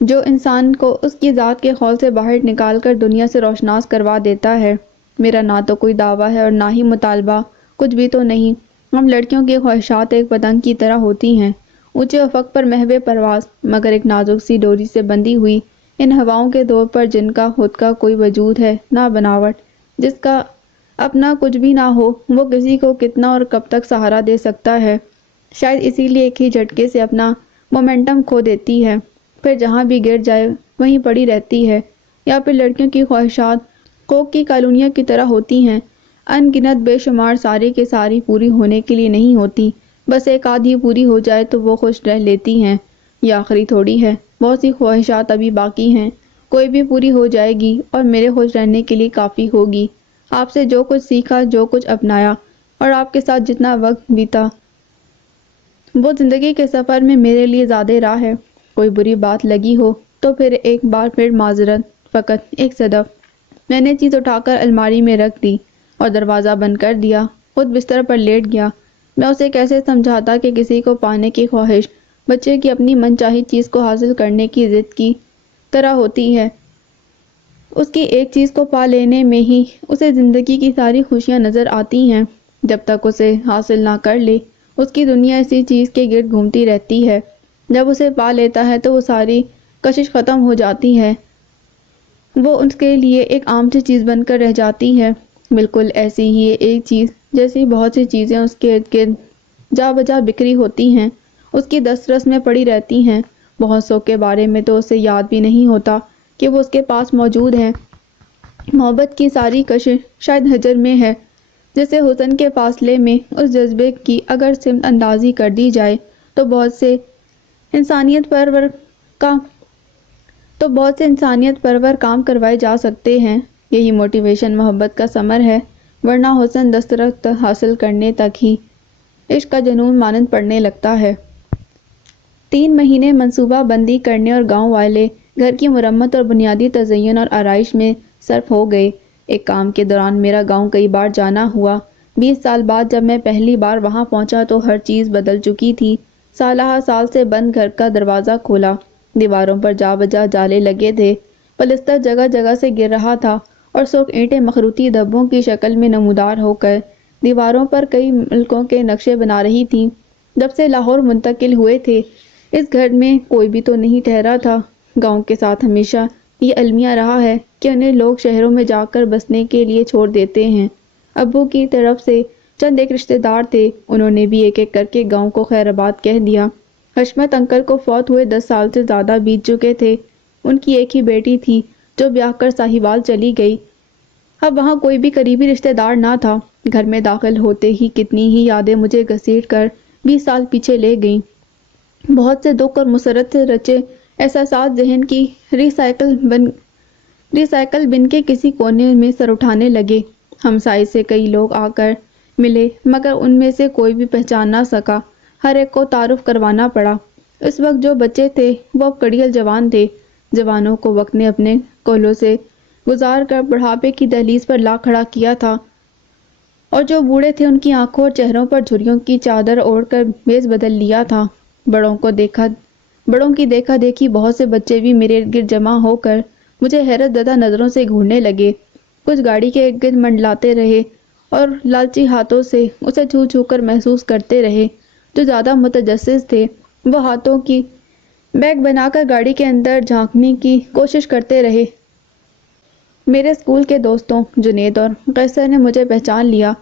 جو انسان کو اس کی ذات کے خول سے باہر نکال کر دنیا سے روشناس کروا دیتا ہے۔ میرا نہ تو کوئی دعویٰ ہے اور نہ ہی مطالبہ، کچھ بھی تو نہیں۔ ہم لڑکیوں کی خواہشات ایک پتنگ کی طرح ہوتی ہیں، اونچے افق پر محو پرواز، مگر ایک نازک سی ڈوری سے بندھی ہوئی ان ہواؤں کے دور پر جن کا خود کا کوئی وجود ہے نہ بناوٹ، جس کا اپنا کچھ بھی نہ ہو، وہ کسی کو کتنا اور کب تک سہارا دے سکتا ہے؟ شاید اسی لیے ایک ہی جھٹکے سے اپنا مومنٹم کھو دیتی ہے، پھر جہاں بھی گر جائے وہیں پڑی رہتی ہے۔ یا پھر لڑکیوں کی خواہشات کوک کی کالونیوں کی طرح ہوتی ہیں، ان گنت بے شمار، ساری کے ساری پوری ہونے کے لیے نہیں ہوتی، بس ایک آدھی پوری ہو جائے تو وہ خوش رہ لیتی ہیں۔ یہ آخری تھوڑی ہے، بہت سی خواہشات ابھی باقی ہیں، کوئی بھی پوری ہو جائے گی اور میرے خوش رہنے کے لیے کافی ہوگی۔ آپ سے جو کچھ سیکھا، جو کچھ اپنایا اور آپ کے ساتھ جتنا وقت بیتا، وہ زندگی کے سفر میں میرے لیے زیادہ راہ ہے۔ کوئی بری بات لگی ہو تو پھر ایک بار پھر معذرت، فقط ایک صدف۔ میں نے چیز اٹھا کر الماری میں رکھ دی اور دروازہ بند کر دیا، خود بستر پر لیٹ گیا۔ میں اسے کیسے سمجھاتا کہ کسی کو پانے کی خواہش بچے کی اپنی من چاہی چیز کو حاصل کرنے کی ضد کی طرح ہوتی ہے۔ اس کی ایک چیز کو پا لینے میں ہی اسے زندگی کی ساری خوشیاں نظر آتی ہیں۔ جب تک اسے حاصل نہ کر لے، اس کی دنیا اسی چیز کے گرد گھومتی رہتی ہے۔ جب اسے پا لیتا ہے تو وہ ساری کشش ختم ہو جاتی ہے، وہ اس کے لیے ایک عام سی چیز بن کر رہ جاتی ہے، بالکل ایسی ہی ایک چیز جیسی بہت سی چیزیں اس کے ارد گرد جا بجا بکھری ہوتی ہیں، اس کی دسترس میں پڑی رہتی ہیں۔ بہت سو کے بارے میں تو اسے یاد بھی نہیں ہوتا کہ وہ اس کے پاس موجود ہیں۔ محبت کی ساری کشش شاید ہجر میں ہے، جسے حسن کے فاصلے میں اس جذبے کی اگر سمت اندازی کر دی جائے تو بہت سے انسانیت پرور کام کروائے جا سکتے ہیں۔ یہی موٹیویشن محبت کا ثمر ہے، ورنہ حسن دسترس حاصل کرنے تک ہی عشق کا جنون مانند پڑنے لگتا ہے۔ 3 مہینے منصوبہ بندی کرنے اور گاؤں والے گھر کی مرمت اور بنیادی تزئین اور آرائش میں صرف ہو گئے۔ ایک کام کے دوران میرا گاؤں کئی بار جانا ہوا۔ 20 سال بعد جب میں پہلی بار وہاں پہنچا تو ہر چیز بدل چکی تھی۔ سالہ سال سے بند گھر کا دروازہ کھولا، دیواروں پر جا بجا جالے لگے تھے، پلستر جگہ جگہ سے گر رہا تھا اور سرخ اینٹیں مخروطی دھبوں کی شکل میں نمودار ہو کر دیواروں پر کئی ملکوں کے نقشے بنا رہی تھیں۔ جب سے لاہور منتقل ہوئے تھے اس گھر میں کوئی بھی تو نہیں ٹھہرا تھا۔ گاؤں کے ساتھ ہمیشہ یہ المیہ رہا ہے کہ انہیں لوگ شہروں میں جا کر بسنے کے لیے چھوڑ دیتے ہیں۔ ابو کی طرف سے چند ایک رشتہ دار تھے، انہوں نے بھی ایک ایک کر کے گاؤں کو خیر آباد کہہ دیا۔ حشمت انکل کو فوت ہوئے 10 سال سے زیادہ بیت چکے تھے۔ ان کی ایک ہی بیٹی تھی جو بیاہ کر ساہیوال چلی گئی۔ اب وہاں کوئی بھی قریبی رشتہ دار نہ تھا۔ گھر میں داخل ہوتے ہی کتنی ہی یادیں مجھے گھسیٹ کر 20 سال پیچھے لے گئیں۔ بہت سے دکھ اور مسرت سے رچے احساسات ذہن کی ریسائیکل بن کے کسی کونے میں سر اٹھانے لگے۔ ہمسائے سے کئی لوگ آ کر ملے مگر ان میں سے کوئی بھی پہچان نہ سکا، ہر ایک کو تعارف کروانا پڑا۔ اس وقت جو بچے تھے وہ اب کڑیل جوان تھے۔ جوانوں کو وقت نے اپنے کولوں سے گزار کر بڑھاپے کی دہلیز پر لا کھڑا کیا تھا، اور جو بوڑھے تھے ان کی آنکھوں اور چہروں پر جھریوں کی چادر اوڑھ کر بھیس بدل لیا تھا۔ بڑوں کی دیکھا دیکھی بہت سے بچے بھی میرے ارد گرد جمع ہو کر مجھے حیرت زدہ نظروں سے گھورنے لگے۔ کچھ گاڑی کے ارد گرد منڈلاتے رہے اور لالچی ہاتھوں سے اسے چھو چھو کر محسوس کرتے رہے۔ جو زیادہ متجسس تھے وہ ہاتھوں کی بیگ بنا کر گاڑی کے اندر جھانکنے کی کوشش کرتے رہے۔ میرے اسکول کے دوستوں جنید اور قیصر نے مجھے پہچان لیا۔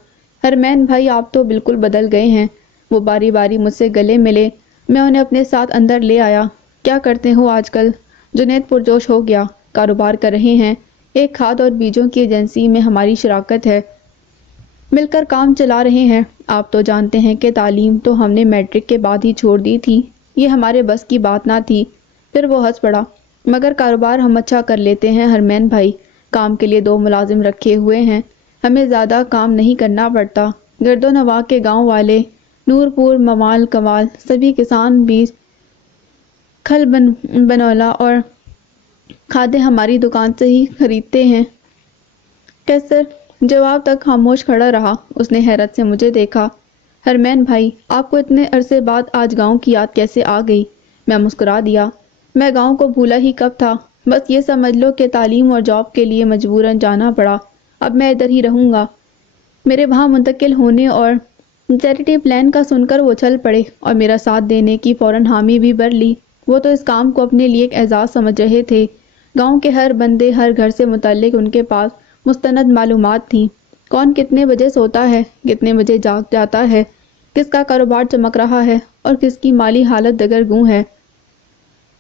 حرمین بھائی آپ تو بالکل بدل گئے ہیں۔ وہ باری باری مجھ سے گلے ملے، میں انہیں اپنے ساتھ اندر لے آیا۔ کیا کرتے ہو آج کل؟ جنید پرجوش ہو گیا۔ کاروبار کر رہے ہیں، ایک کھاد اور بیجوں کی ایجنسی میں ہماری شراکت ہے، مل کر کام چلا رہے ہیں۔ آپ تو جانتے ہیں کہ تعلیم تو ہم نے میٹرک کے بعد ہی چھوڑ دی تھی، یہ ہمارے بس کی بات نہ تھی۔ پھر وہ ہنس پڑا۔ مگر کاروبار ہم اچھا کر لیتے ہیں حرمین بھائی، کام کے لیے 2 ملازم رکھے ہوئے ہیں، ہمیں زیادہ کام نہیں کرنا پڑتا۔ گرد و نواح کے گاؤں والے، نور پور، ممال، کوال، سبھی کسان بیج، کھل بنولا اور کھادیں ہماری دکان سے ہی خریدتے ہیں۔ قیصر جواب تک خاموش کھڑا رہا، اس نے حیرت سے مجھے دیکھا۔ حرمین بھائی آپ کو اتنے عرصے بعد آج گاؤں کی یاد کیسے آ گئی؟ میں مسکرا دیا۔ میں گاؤں کو بھولا ہی کب تھا، بس یہ سمجھ لو کہ تعلیم اور جاب کے لیے مجبوراً جانا پڑا، اب میں ادھر ہی رہوں گا۔ میرے وہاں منتقل ہونے اور چیریٹی پلان کا سن کر وہ اچھل پڑے اور میرا ساتھ دینے کی فوراً حامی بھی بھر لی۔ وہ تو اس کام کو اپنے لیے ایک اعزاز سمجھ رہے تھے۔ گاؤں کے ہر بندے، ہر گھر سے متعلق ان کے پاس مستند معلومات تھیں۔ کون کتنے بجے سوتا ہے، کتنے بجے جاگ جاتا ہے، کس کا کاروبار چمک رہا ہے اور کس کی مالی حالت دگرگوں ہے،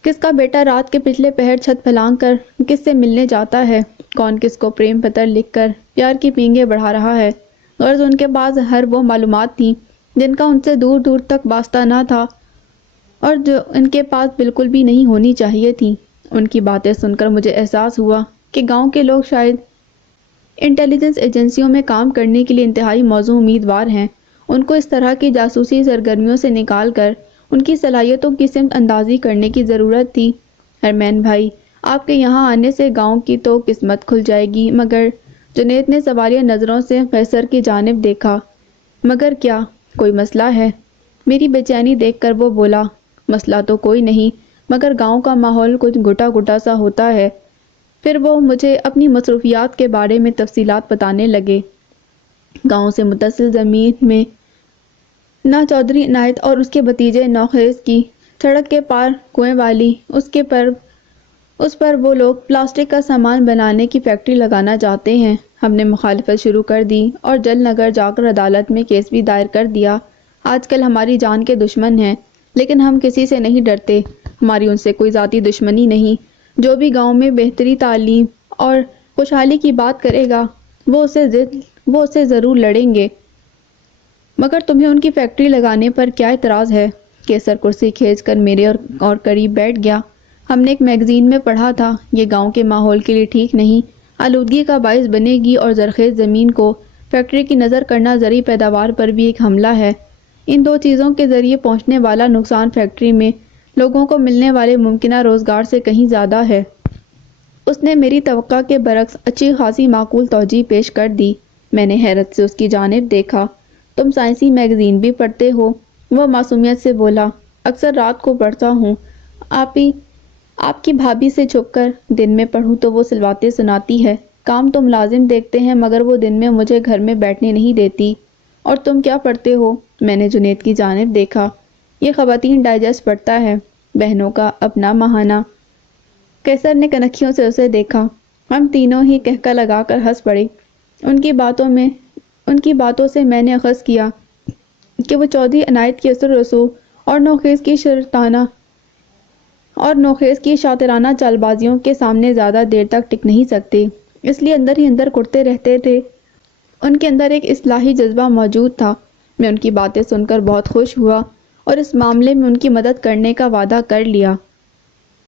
کس کا بیٹا رات کے پچھلے پہر چھت پھلانگ کر کس سے ملنے جاتا ہے، کون کس کو پریم پتر لکھ کر پیار کی پینگیں بڑھا رہا ہے۔ غرض ان کے پاس ہر وہ معلومات تھیں جن کا ان سے دور دور تک واسطہ نہ تھا اور جو ان کے پاس بالکل بھی نہیں ہونی چاہیے تھیں۔ ان کی باتیں سن کر مجھے احساس ہوا کہ گاؤں کے لوگ شاید انٹیلیجنس ایجنسیوں میں کام کرنے کے لیے انتہائی موزوں امیدوار ہیں۔ ان کو اس طرح کی جاسوسی سرگرمیوں سے نکال کر ان کی صلاحیتوں کی سمت اندازی کرنے کی ضرورت تھی۔ حرمین بھائی آپ کے یہاں آنے سے گاؤں کی تو قسمت کھل جائے گی، مگر جنید نے سوالیہ نظروں سے قیصر کی جانب دیکھا۔ مگر کیا کوئی مسئلہ ہے؟ میری بے چینی دیکھ کر وہ بولا، مسئلہ تو کوئی نہیں، مگر گاؤں کا ماحول کچھ گھٹا گھٹا سا ہوتا ہے۔ پھر وہ مجھے اپنی مصروفیات کے بارے میں تفصیلات بتانے لگے۔ گاؤں سے متصل زمین میں نا چودھری عنایت اور اس کے بھتیجے نوخیز کی سڑک کے پار کنویں والی اس پر وہ لوگ پلاسٹک کا سامان بنانے کی فیکٹری لگانا چاہتے ہیں۔ ہم نے مخالفت شروع کر دی اور جل نگر جا کر عدالت میں کیس بھی دائر کر دیا۔ آج کل ہماری جان کے دشمن ہیں، لیکن ہم کسی سے نہیں ڈرتے، ہماری ان سے کوئی ذاتی دشمنی نہیں۔ جو بھی گاؤں میں بہتری، تعلیم اور خوشحالی کی بات کرے گا وہ اسے ضرور لڑیں گے۔ مگر تمہیں ان کی فیکٹری لگانے پر کیا اعتراض ہے؟ قیصر کرسی کھینچ کر میرے اور قریب بیٹھ گیا۔ ہم نے ایک میگزین میں پڑھا تھا، یہ گاؤں کے ماحول کے لیے ٹھیک نہیں، آلودگی کا باعث بنے گی اور زرخیز زمین کو فیکٹری کی نظر کرنا زرعی پیداوار پر بھی ایک حملہ ہے۔ ان 2 چیزوں کے ذریعے پہنچنے والا نقصان فیکٹری میں لوگوں کو ملنے والے ممکنہ روزگار سے کہیں زیادہ ہے۔ اس نے میری توقع کے برعکس اچھی خاصی معقول توجیہ پیش کر دی۔ میں نے حیرت سے اس کی جانب دیکھا۔ تم سائنسی میگزین بھی پڑھتے ہو؟ وہ معصومیت سے بولا۔ اکثر رات کو پڑھتا ہوں۔ آپ کی بھابھی سے چھپ کر دن میں پڑھوں تو وہ سلواتیں سناتی ہے۔ کام تو ملازم دیکھتے ہیں مگر وہ دن میں مجھے گھر میں بیٹھنے نہیں دیتی۔ اور تم کیا پڑھتے ہو؟ میں نے جنید کی جانب دیکھا۔ یہ خواتین ڈائجسٹ پڑھتا ہے، بہنوں کا اپنا ماہانہ۔ قیصر نے کنکھیوں سے اسے دیکھا۔ ہم تینوں ہی کہکہ لگا کر ہنس پڑے۔ ان کی باتوں سے میں نے اخذ کیا کہ وہ چودھری عنایت کی اثر و رسوخ اور نوخیز کی شاطرانہ چال بازیوں کے سامنے زیادہ دیر تک ٹک نہیں سکتے، اس لیے اندر ہی اندر کڑتے رہتے تھے۔ ان کے اندر ایک اصلاحی جذبہ موجود تھا۔ میں ان کی باتیں سن کر بہت خوش ہوا اور اس معاملے میں ان کی مدد کرنے کا وعدہ کر لیا۔